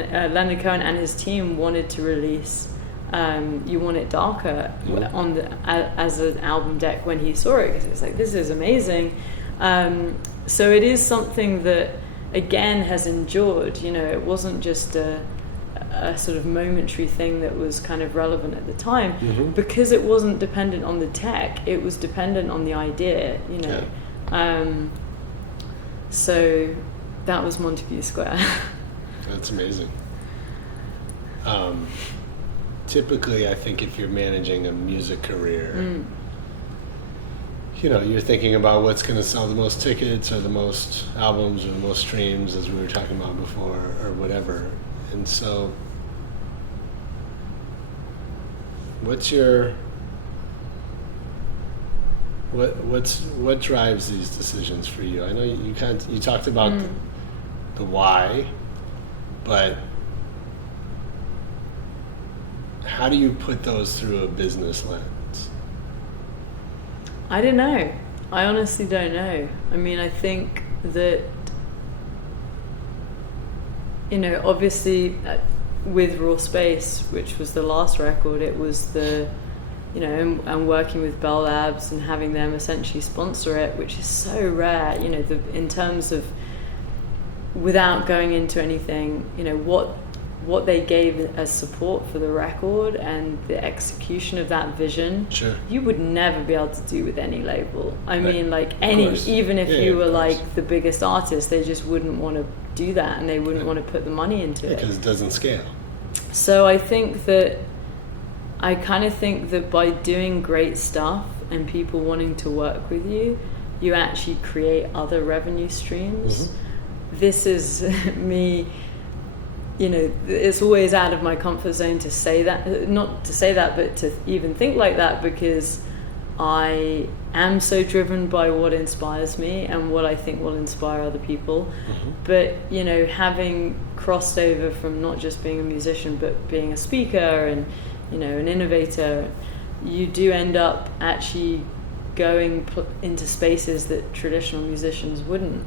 and his team wanted to release You Want It Darker on as an album deck when he saw it, because it's like, this is amazing. So it is something that again has endured. It wasn't just a sort of momentary thing that was kind of relevant at the time, because it wasn't dependent on the tech, it was dependent on the idea. So that was Montague Square. That's amazing. Typically, I think if you're managing a music career, you're thinking about what's going to sell the most tickets or the most albums or the most streams, as we were talking about before, or whatever. And so, what drives these decisions for you? I know you talked about the why, but how do you put those through a business lens? I don't know. I honestly don't know. I mean, I think that, obviously with Raw Space, which was the last record, it was the, and working with Bell Labs and having them essentially sponsor it, which is so rare, in terms of, without going into anything, what they gave as support for the record and the execution of that vision, you would never be able to do with any label. I mean, like even if you were like the biggest artist, they just wouldn't want to do that, and they wouldn't want to put the money into it. Because it doesn't scale. So I kind of think that by doing great stuff and people wanting to work with you, you actually create other revenue streams. This is me, it's always out of my comfort zone to say that, not to say that, but to even think like that, because I am so driven by what inspires me and what I think will inspire other people. But, having crossed over from not just being a musician, but being a speaker and, an innovator, you do end up actually going into spaces that traditional musicians wouldn't,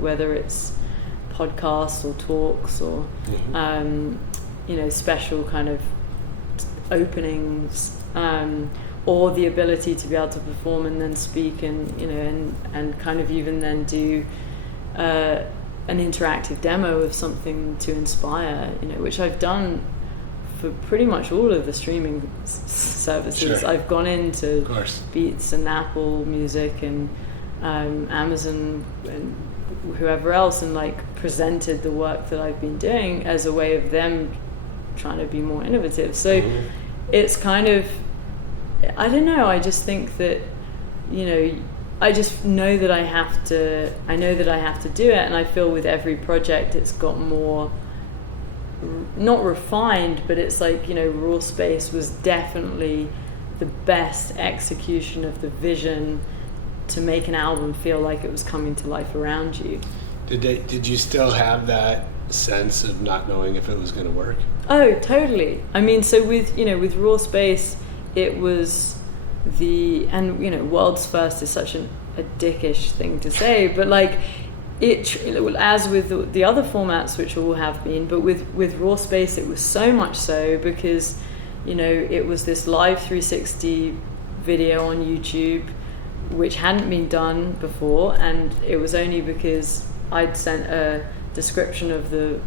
whether it's podcasts or talks or special kind of openings, or the ability to be able to perform and then speak and and kind of even then do an interactive demo of something to inspire, which I've done for pretty much all of the streaming services. Sure. I've gone into Of course. Beats and Apple Music and Amazon and whoever else, and like presented the work that I've been doing as a way of them trying to be more innovative. So it's kind of, I don't know, I just think that, you know, I just know that I have to do it, and I feel with every project it's got more, not refined, but it's like, you know, Raw Space was definitely the best execution of the vision to make an album feel like it was coming to life around you. Did you still have that sense of not knowing if it was going to work? Oh, totally. I mean, so with Raw Space, it was and you know, world's first is such a dickish thing to say, but like as with the other formats, which all have been, but with Raw Space, it was so much so because, you know, it was this live 360 video on YouTube, which hadn't been done before, and it was only because I'd sent a description of the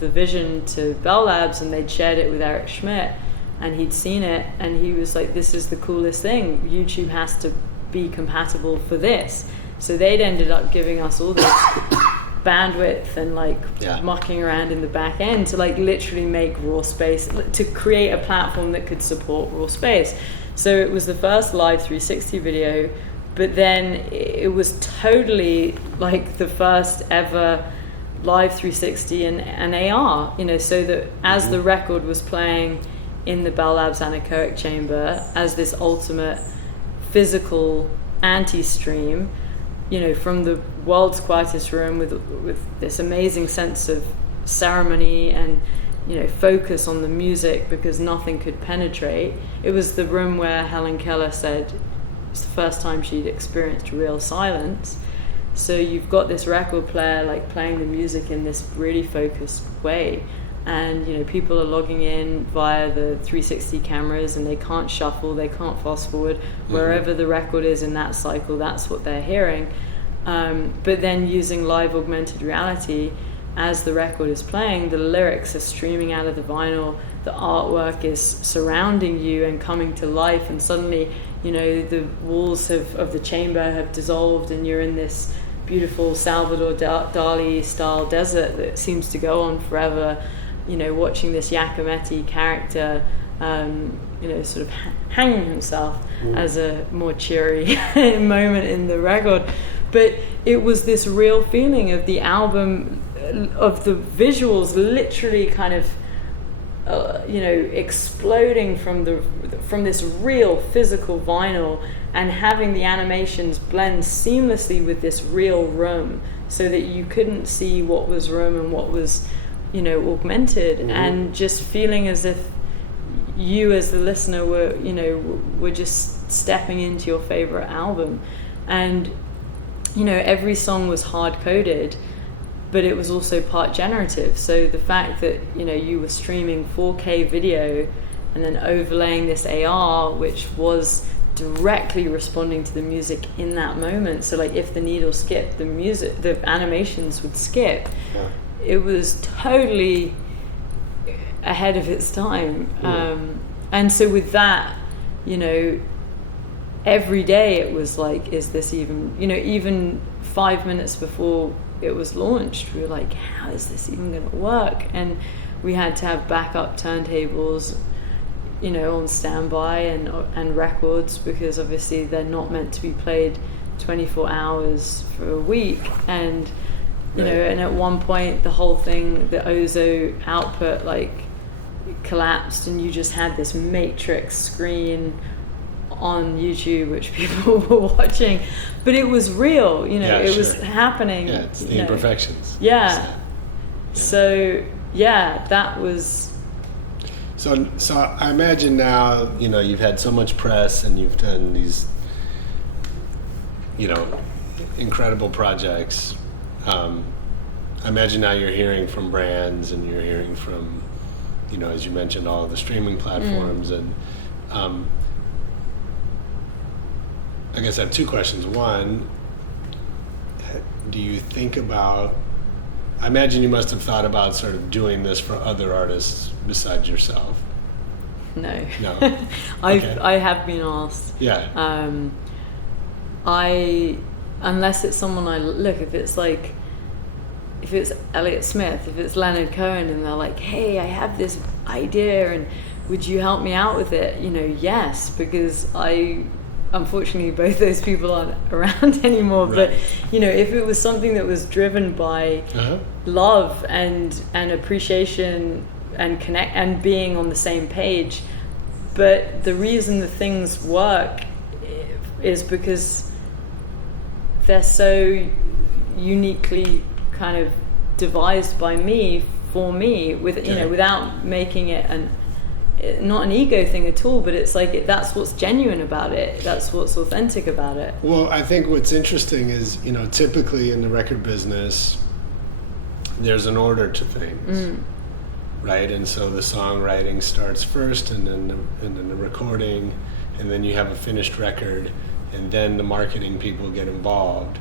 vision to Bell Labs, and they'd shared it with Eric Schmidt, and he'd seen it, and he was like, this is the coolest thing, YouTube has to be compatible for this. So they'd ended up giving us all this bandwidth and like mucking around in the back end to like literally make Raw Space, to create a platform that could support Raw Space. So it was the first live 360 video, but then it was totally like the first ever live 360 and AR, you know, so that as the record was playing in the Bell Labs anechoic chamber as this ultimate physical anti-stream, you know, from the world's quietest room with this amazing sense of ceremony and, you know, focus on the music because nothing could penetrate. It was the room where Helen Keller said it's the first time she'd experienced real silence. So you've got this record player like playing the music in this really focused way, and, you know, people are logging in via the 360 cameras, and they can't shuffle, they can't fast forward. Wherever the record is in that cycle, that's what they're hearing. But then using live augmented reality, as the record is playing, the lyrics are streaming out of the vinyl, the artwork is surrounding you and coming to life, and suddenly, you know, the walls of the chamber have dissolved, and you're in this beautiful Salvador Dali style desert that seems to go on forever, you know, watching this Giacometti character, you know, sort of hanging himself as a more cheery moment in the record. But it was this real feeling of the album, of the visuals literally kind of, you know, exploding from this real physical vinyl, and having the animations blend seamlessly with this real room, so that you couldn't see what was room and what was, you know, augmented, and just feeling as if you as the listener were just stepping into your favorite album. And, you know, every song was hard coded, but it was also part generative. So the fact that, you know, you were streaming 4K video and then overlaying this AR, which was directly responding to the music in that moment. So like if the needle skipped, the animations would skip. It was totally ahead of its time. And so with that, you know, every day it was like, is this even, you know, even 5 minutes before it was launched, we were like, how is this even going to work? And we had to have backup turntables, you know, on standby, and records, because obviously they're not meant to be played 24 hours for a week. And, you know, and at one point the whole thing, the Ozo output like collapsed, and you just had this matrix screen on YouTube which people were watching, but it was real, you know. It was happening. It's the imperfections. So that was. So I imagine now, you know, you've had so much press and you've done these, you know, incredible projects. I imagine now you're hearing from brands, and you're hearing from, you know, as you mentioned, all of the streaming platforms. And I guess I have two questions. One, do you think about I imagine you must have thought about sort of doing this for other artists besides yourself. No. No. I have been asked. Yeah. Unless it's someone if it's Elliott Smith, if it's Leonard Cohen, and they're like, hey, I have this idea, and would you help me out with it? Yes, because unfortunately both those people aren't around anymore. Right. But if it was something that was driven by love and appreciation and connect and being on the same page, but the reason the things work is because they're so uniquely kind of devised by me for me, without making it not an ego thing at all, but it's like that's what's genuine about it, that's what's authentic about it. Well, I think what's interesting is, typically in the record business there's an order to things. Right? And so the songwriting starts first, and then the recording, and then you have a finished record, and then the marketing people get involved,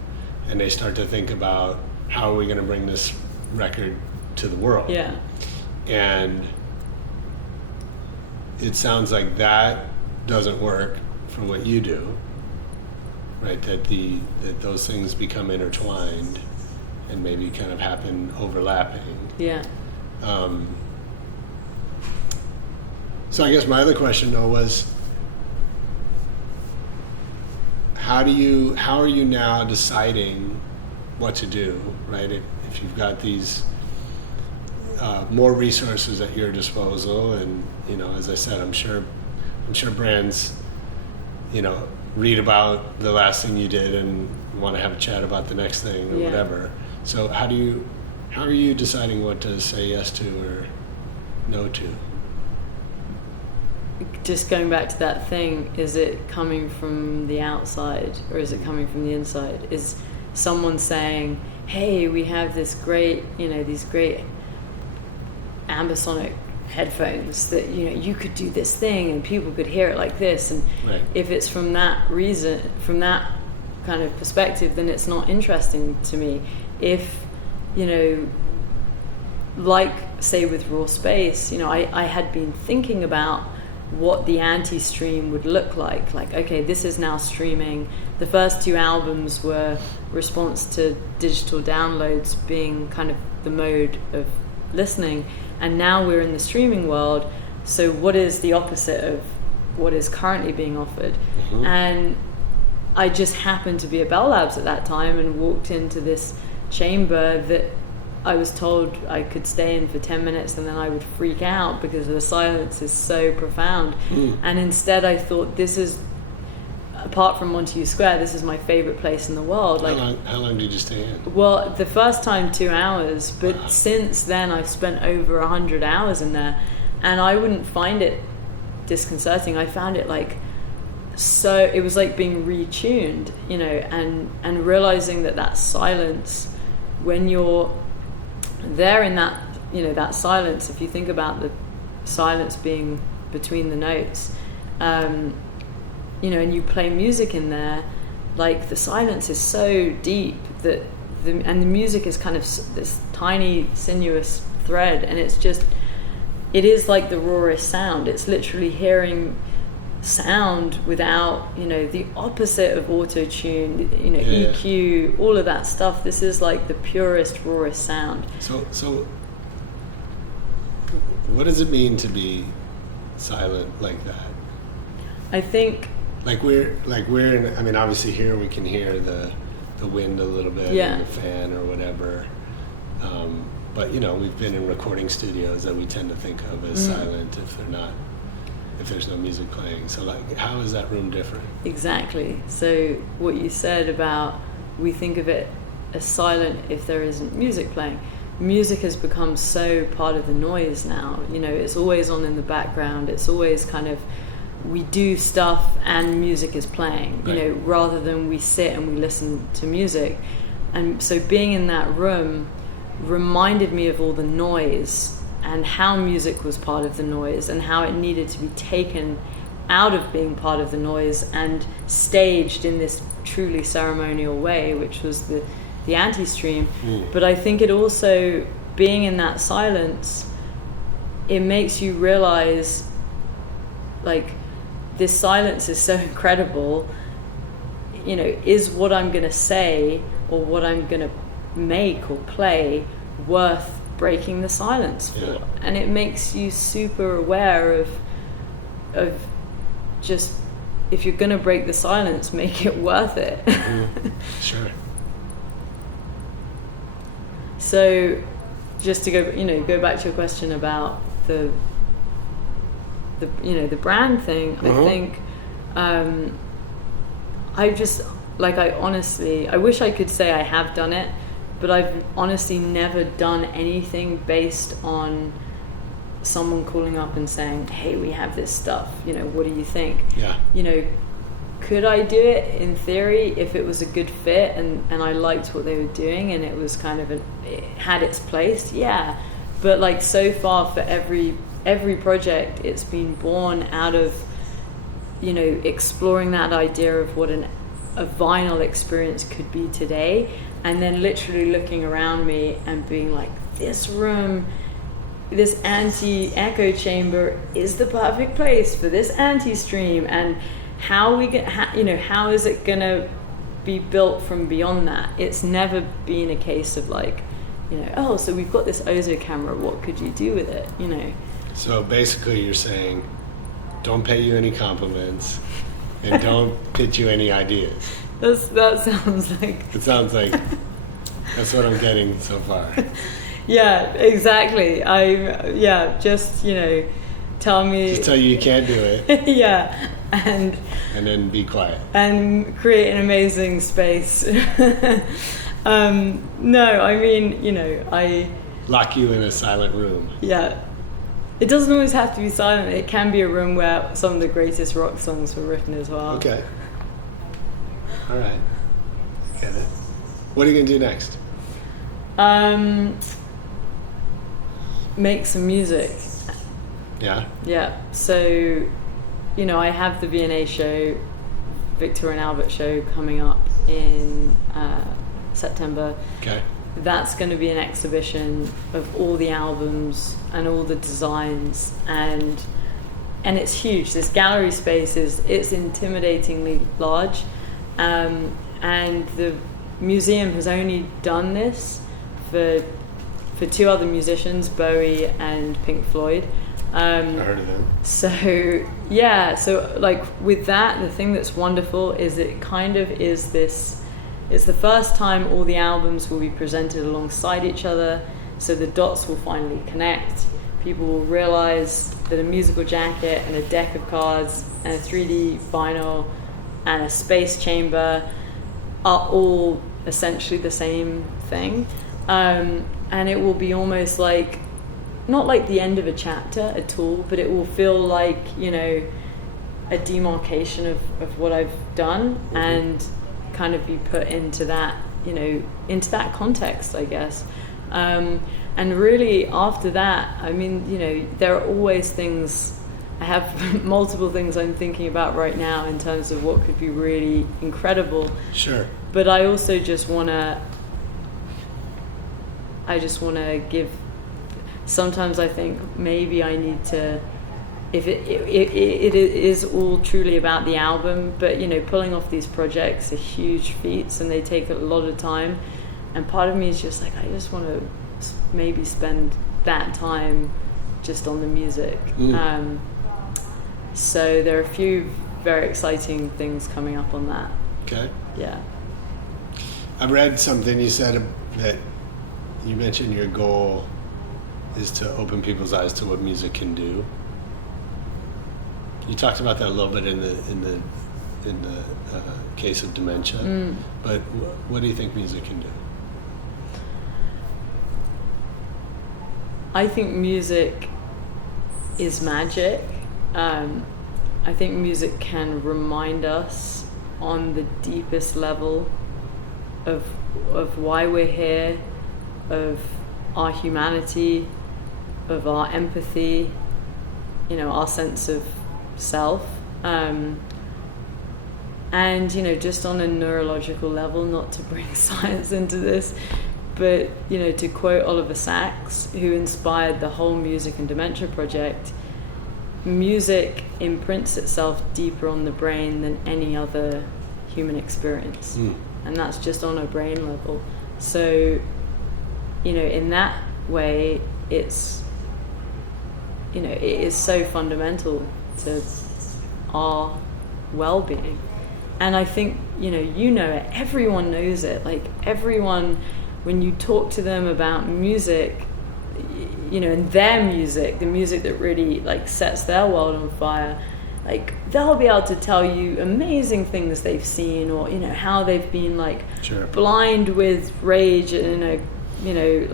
and they start to think about how are we going to bring this record to the world. Yeah. And it sounds like that doesn't work for what you do, right? That those things become intertwined and maybe kind of happen overlapping. Yeah. So I guess my other question though was, how are you now deciding what to do, right? If you've got these more resources at your disposal, and as I said, I'm sure brands, read about the last thing you did and want to have a chat about the next thing or whatever. So how are you deciding what to say yes to or no to? Just going back to that thing, is it coming from the outside or is it coming from the inside? Is someone saying, hey, we have this great, these great ambisonic headphones that, you could do this thing and people could hear it like this. And right. If it's from that reason, from that kind of perspective, then it's not interesting to me. If, like say with Raw Space, I had been thinking about what the anti-stream would look like. Like, okay, this is now streaming. The first two albums were response to digital downloads being kind of the mode of listening, and now we're in the streaming world. So what is the opposite of what is currently being offered? Mm-hmm. And I just happened to be at Bell Labs at that time and walked into this chamber that I was told I could stay in for 10 minutes and then I would freak out because the silence is so profound. And instead I thought, this is, apart from Montague Square, this is my favorite place in the world. Like, how long did you stay in? Well, the first time 2 hours, but since then I've spent over 100 hours in there, and I wouldn't find it disconcerting. I found it so it was like being retuned, and realizing that silence, when you're there in that, that silence, if you think about the silence being between the notes, and you play music in there, like the silence is so deep that the music is kind of this tiny sinuous thread, and it is like the rawest sound. It's literally hearing sound without, the opposite of auto-tune, EQ, all of that stuff. This is like the purest, rawest sound. So what does it mean to be silent like that? I think we're in, I mean, obviously here we can hear the wind a little bit, and the fan or whatever, but we've been in recording studios that we tend to think of as silent if there's no music playing. So how is that room different? Exactly. So what you said about, we think of it as silent if there isn't music playing. Music has become so part of the noise now. It's always on in the background. It's always kind of, we do stuff and music is playing, right. Rather than we sit and we listen to music. And so being in that room reminded me of all the noise and how music was part of the noise and how it needed to be taken out of being part of the noise and staged in this truly ceremonial way, which was the the anti-stream. But I think it also, being in that silence, it makes you realize, like, this silence is so incredible. You know, is what I'm gonna say or what I'm gonna make or play worth breaking the silence for? Yeah. And it makes you super aware of just, if you're gonna break the silence, make it worth it. Sure. So, just to go back to your question about the brand thing, I think I wish I could say I have done it, but I've honestly never done anything based on someone calling up and saying, hey, we have this stuff, what do you think? Yeah. Could I do it in theory if it was a good fit and I liked what they were doing and it was kind of it had its place? Yeah. But like, so far for every project, it's been born out of, exploring that idea of what a vinyl experience could be today, and then literally looking around me and being like, this room, this anti-echo chamber is the perfect place for this anti-stream, and how is it gonna be built from beyond that? It's never been a case of like, so we've got this Ozo camera, what could you do with it? So basically you're saying, don't pay you any compliments and don't pitch you any ideas. That sounds like... It sounds like that's what I'm getting so far. Yeah, exactly. Just tell me... Just tell you can't do it. Yeah, and then be quiet. And create an amazing space. No, I mean, I... Lock you in a silent room. Yeah. It doesn't always have to be silent. It can be a room where some of the greatest rock songs were written as well. Okay. All right. Get it. What are you going to do next? Make some music. Yeah? Yeah. So, I have the V&A show, Victor and Albert show, coming up in September. Okay. That's going to be an exhibition of all the albums and all the designs, and it's huge. This gallery space it's intimidatingly large, and the museum has only done this for two other musicians, Bowie and Pink Floyd. I heard of them. So like with that, the thing that's wonderful is it kind of is this. It's the first time all the albums will be presented alongside each other, so the dots will finally connect. People will realize that a musical jacket and a deck of cards and a 3D vinyl and a space chamber are all essentially the same thing. And it will be almost like, not like the end of a chapter at all, but it will feel like, a demarcation of what I've done, and kind of be put into that context, I guess. And really after that, I mean, there are always things, I have multiple things I'm thinking about right now in terms of what could be really incredible. Sure. But I also just want to give, sometimes I think maybe I need to, if it is all truly about the album, but pulling off these projects are huge feats and they take a lot of time, and part of me is just like, I just want to maybe spend that time just on the music. So there are a few very exciting things coming up on that. Okay. Yeah. I read something you said that you mentioned your goal is to open people's eyes to what music can do. You talked about that a little bit in the case of dementia, but what do you think music can do? I think music is magic. I think music can remind us on the deepest level of why we're here, of our humanity, of our empathy, our sense of self, and And, you know, just on a neurological level, not to bring science into this, but, you know, to quote Oliver Sacks, who inspired the whole Music and Dementia project, music imprints itself deeper on the brain than any other human experience. And that's just on a brain level. So, you know, in that way, it's, you know, it is so fundamental to our well-being. And I think, you know it, everyone knows it. Like, everyone, when you talk to them about music, you know, and their music, the music that really, like, sets their world on fire, like, they'll be able to tell you amazing things they've seen, or, you know, how they've been, like, blind with rage in a, you know,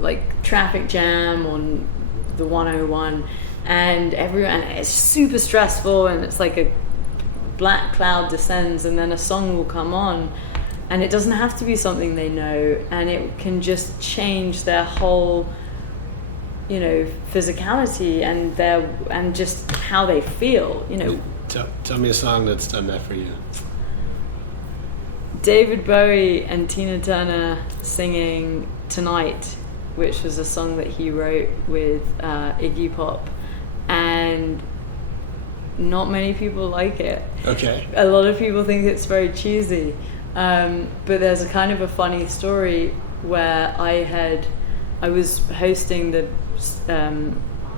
like traffic jam on the 101, and everyone, it's super stressful, and it's like a black cloud descends, and then a song will come on, and it doesn't have to be something they know, and it can just change their whole, you know, physicality and just how they feel, you know. Tell me a song that's done that for you. David Bowie and Tina Turner singing Tonight, which was a song that he wrote with Iggy Pop, and not many people like it. Okay. A lot of people think it's very cheesy, but there's a kind of a funny story where I was hosting the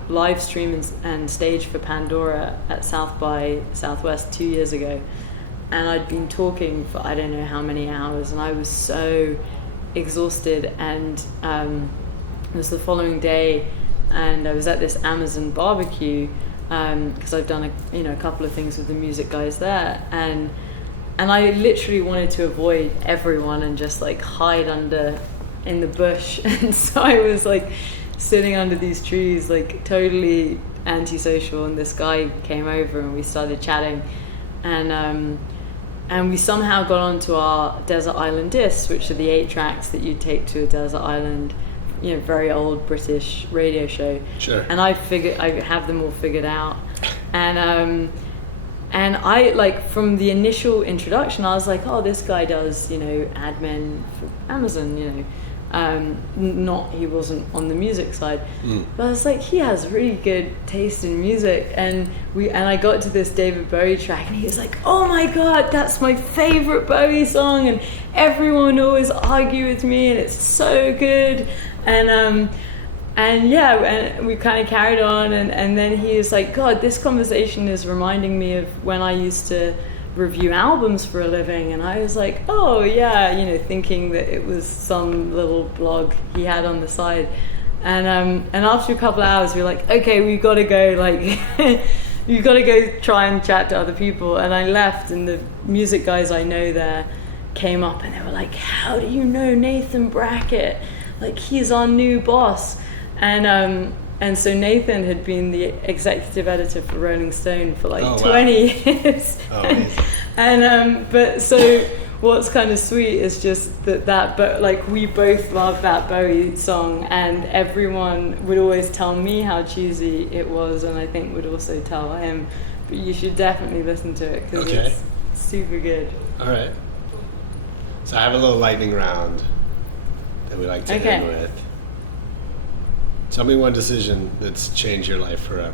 live stream and stage for Pandora at South by Southwest 2 years ago, and I'd been talking for I don't know how many hours, and I was so exhausted, and it was the following day, and I was at this Amazon barbecue because I've done a couple of things with the music guys there, and I literally wanted to avoid everyone and just like hide in the bush, and so I was like sitting under these trees, like totally antisocial, and this guy came over and we started chatting, and we somehow got onto our Desert Island discs, which are the 8 tracks that you take to a desert island, you know, very old British radio show. Sure. And I have them all figured out, and I, like, from the initial introduction, I was like, oh, this guy does, you know, admin for Amazon, you know. He wasn't on the music side, but I was like, he has really good taste in music, and I got to this David Bowie track, and he was like, oh my god, that's my favorite Bowie song, and everyone always argue with me, and it's so good, and we kind of carried on, and then he was like, god, this conversation is reminding me of when I used to review albums for a living, and I was like, oh yeah, you know, thinking that it was some little blog he had on the side, and after a couple of hours we were like, okay, we've got to go, like you've got to go try and chat to other people, and I left, and the music guys I know there came up, and they were like, how do you know Nathan Brackett, like he's our new boss, and so Nathan had been the executive editor for Rolling Stone for like 20 years. But so what's kind of sweet is just but like we both love that Bowie song, and everyone would always tell me how cheesy it was, and I think would also tell him, but you should definitely listen to it because it's super good. All right. So I have a little lightning round that we like to end with. Tell me one decision that's changed your life forever.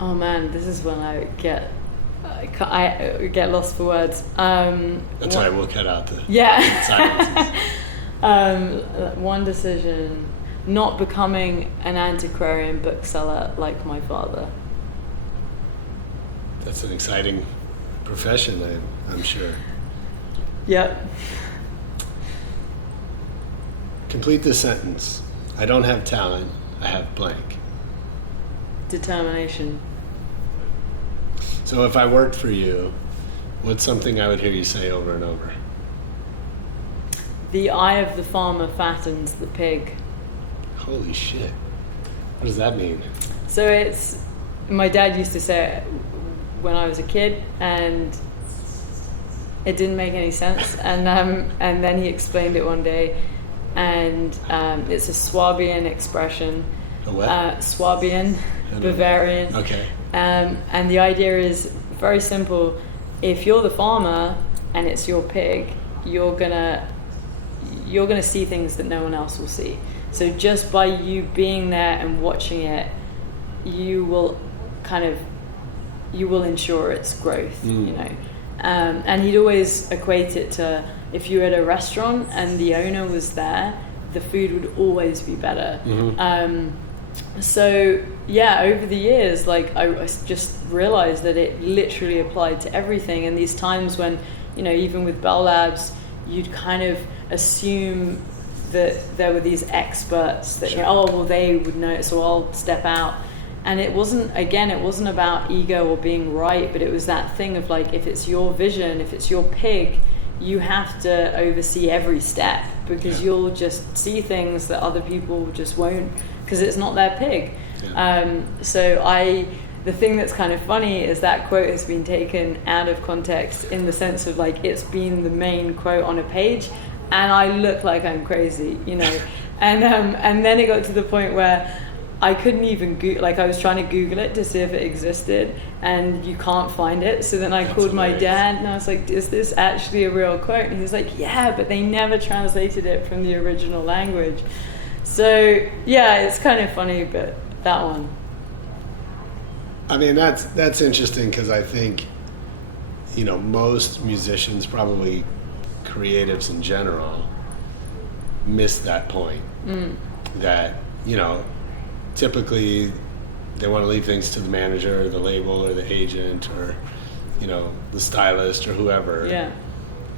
Oh man, this is when I get lost for words. That's why we'll cut out the silences. One decision: not becoming an antiquarian bookseller like my father. That's an exciting profession, I'm sure. Yep. Complete this sentence. I don't have talent, I have blank. Determination. So if I worked for you, what's something I would hear you say over and over? The eye of the farmer fattens the pig. Holy shit. What does that mean? So it's, my dad used to say it when I was a kid, and it didn't make any sense, and then he explained it one day, and it's a Swabian expression. A what? Swabian, Bavarian. Okay. And the idea is very simple. If you're the farmer and it's your pig, you're gonna see things that no one else will see. So just by you being there and watching it, you will ensure its growth, you know. And he'd always equate it to, if you were at a restaurant and the owner was there, the food would always be better. So yeah, over the years, like I just realized that it literally applied to everything. And these times when, you know, even with Bell Labs, you'd kind of assume that there were these experts that, you know, oh, well, they would know it, so I'll step out. And it wasn't about ego or being right, but it was that thing of like, if it's your vision, if it's your pig, you have to oversee every step, because you'll just see things that other people just won't, because it's not their pig. The thing that's kind of funny is that quote has been taken out of context, in the sense of like, it's been the main quote on a page and I look like I'm crazy, you know. And then it got to the point where I couldn't even I was trying to Google it to see if it existed, and you can't find it. So then I called my dad and I was like, is this actually a real quote? And he was like, yeah, but they never translated it from the original language. So yeah, it's kind of funny, but that one. I mean, that's interesting, because I think, you know, most musicians, probably creatives in general, miss that point. That, you know, typically they want to leave things to the manager or the label or the agent or, you know, the stylist or whoever. Yeah.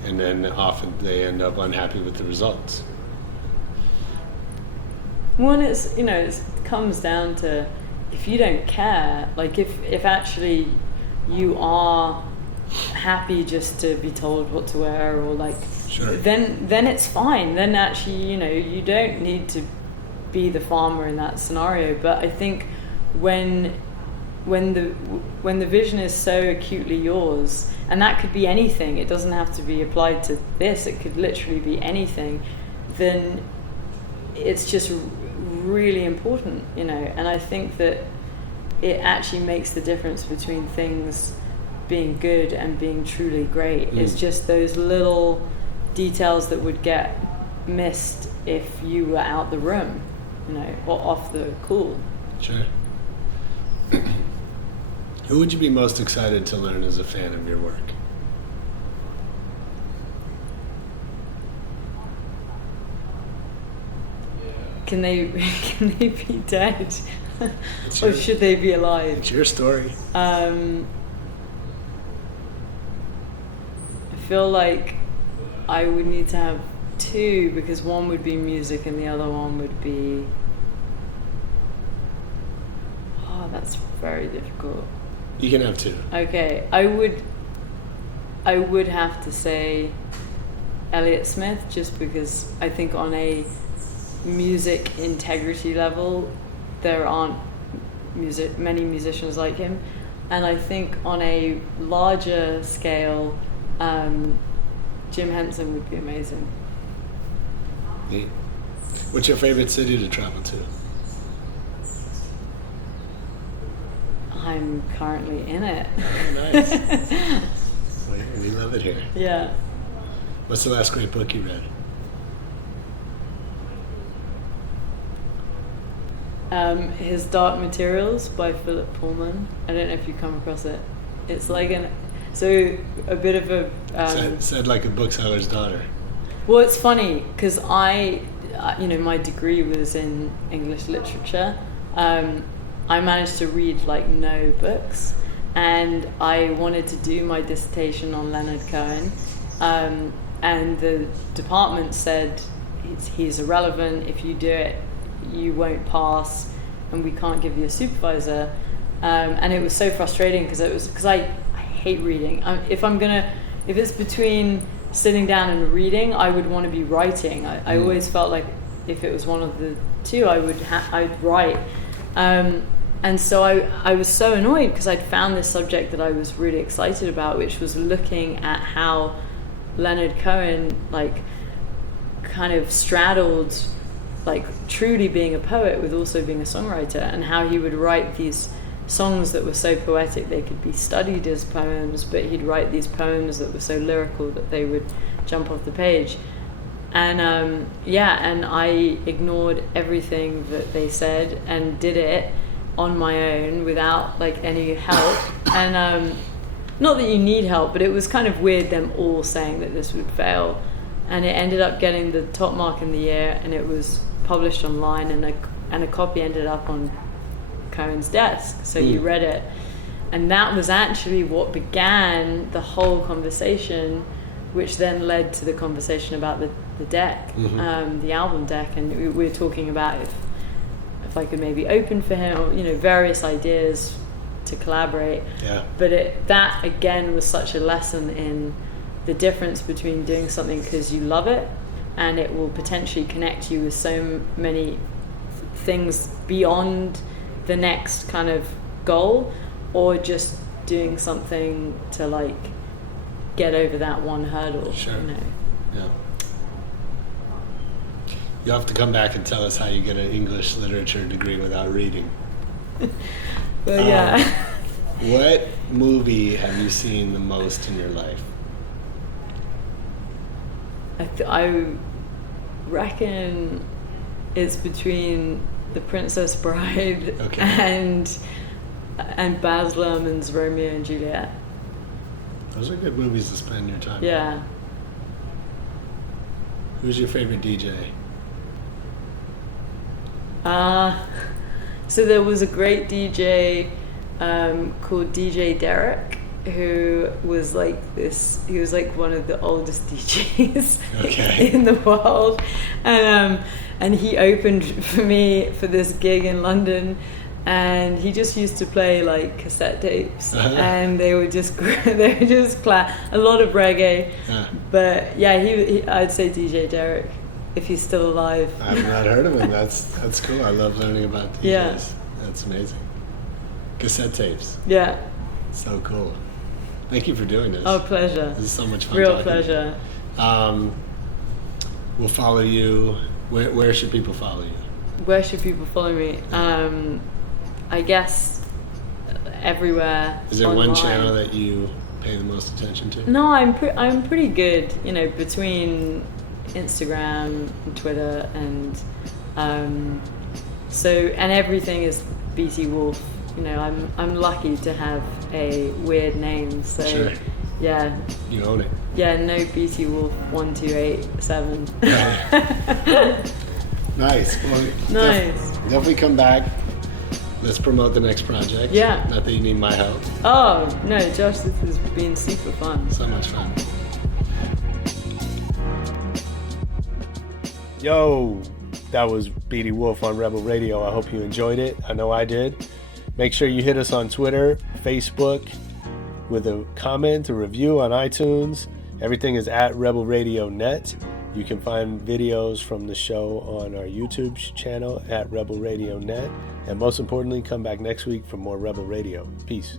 And then often they end up unhappy with the results. One is, you know, it comes down to, if you don't care, like if actually you are happy just to be told what to wear, or like, then it's fine. Then actually, you know, you don't need to be the farmer in that scenario. But I think when the vision is so acutely yours, and that could be anything, it doesn't have to be applied to this, it could literally be anything, then it's just really important, you know. And I think that it actually makes the difference between things being good and being truly great. It's just those little details that would get missed if you were out the room, you know, or off the cool. Sure. Who would you be most excited to learn as a fan of your work? Can they be dead? Or should they be alive? It's your story. I feel like I would need to have two, because one would be music and the other one would be... Oh, that's very difficult. You can have two. Okay, I would have to say Elliott Smith, just because I think on a music integrity level there aren't many musicians like him, and I think on a larger scale Jim Henson would be amazing. Neat. What's your favorite city to travel to? I'm currently in it. Oh, nice. We love it here. Yeah. What's the last great book you read? His Dark Materials by Philip Pullman. I don't know if you come across it. It's like a bit of a... said like a bookseller's daughter. Well, it's funny, because my degree was in English literature. I managed to read like no books, and I wanted to do my dissertation on Leonard Cohen, and the department said he's irrelevant. If you do it, you won't pass, and we can't give you a supervisor. And it was so frustrating, because I hate reading. If it's between sitting down and reading, I would want to be writing. I always felt like if it was one of the two, I'd write. And so I was so annoyed, because I'd found this subject that I was really excited about, which was looking at how Leonard Cohen like kind of straddled like truly being a poet with also being a songwriter, and how he would write these songs that were so poetic they could be studied as poems, but he'd write these poems that were so lyrical that they would jump off the page. And and I ignored everything that they said and did it on my own without like any help. And not that you need help, but it was kind of weird them all saying that this would fail. And it ended up getting the top mark in the year, and it was published online, and a copy ended up on Cohen's desk. So you read it, and that was actually what began the whole conversation, which then led to the conversation about the deck, the album deck. And we were talking about if I could maybe open for him, or, you know, various ideas to collaborate. Yeah. But that again was such a lesson in the difference between doing something because you love it and it will potentially connect you with so many things beyond the next kind of goal, or just doing something to like get over that one hurdle. Sure. You know? Yeah. You'll have to come back and tell us how you get an English literature degree without reading. But yeah. What movie have you seen the most in your life? I reckon it's between The Princess Bride and Baz Luhrmann's Romeo and Juliet. Those are good movies to spend your time on. Yeah. Who's your favorite DJ? So there was a great DJ called DJ Derek, who was like this. He was like one of the oldest DJs in the world, and he opened for me for this gig in London. And he just used to play like cassette tapes, and they would just clap a lot of reggae. But yeah, he I'd say DJ Derek, if he's still alive. I've not heard of him. That's cool. I love learning about DJs. Yeah. That's amazing. Cassette tapes. Yeah. So cool. Thank you for doing this. Oh, pleasure. This is so much fun. Real pleasure. We'll follow you. Where should people follow you? Where should people follow me? I guess everywhere. Is there online. one channel that you pay the most attention to? No, I'm pretty good. You know, between Instagram and Twitter and and everything is Beatie Wolfe. You know, I'm lucky to have a weird name. So Sure. Yeah. You own it. Yeah. No Beatie Wolfe 1287. Nice. Well, Nice. Definitely come back. Let's promote the next project. Yeah. Not that you need my help. Oh no, Josh, this has been super fun. So much fun. Yo, that was Beatie Wolfe on Rebel Radio. I hope you enjoyed it. I know I did. Make sure you hit us on Twitter, Facebook, with a comment, a review on iTunes. Everything is at Rebel Radio Net. You can find videos from the show on our YouTube channel at Rebel Radio Net. And most importantly, come back next week for more Rebel Radio. Peace.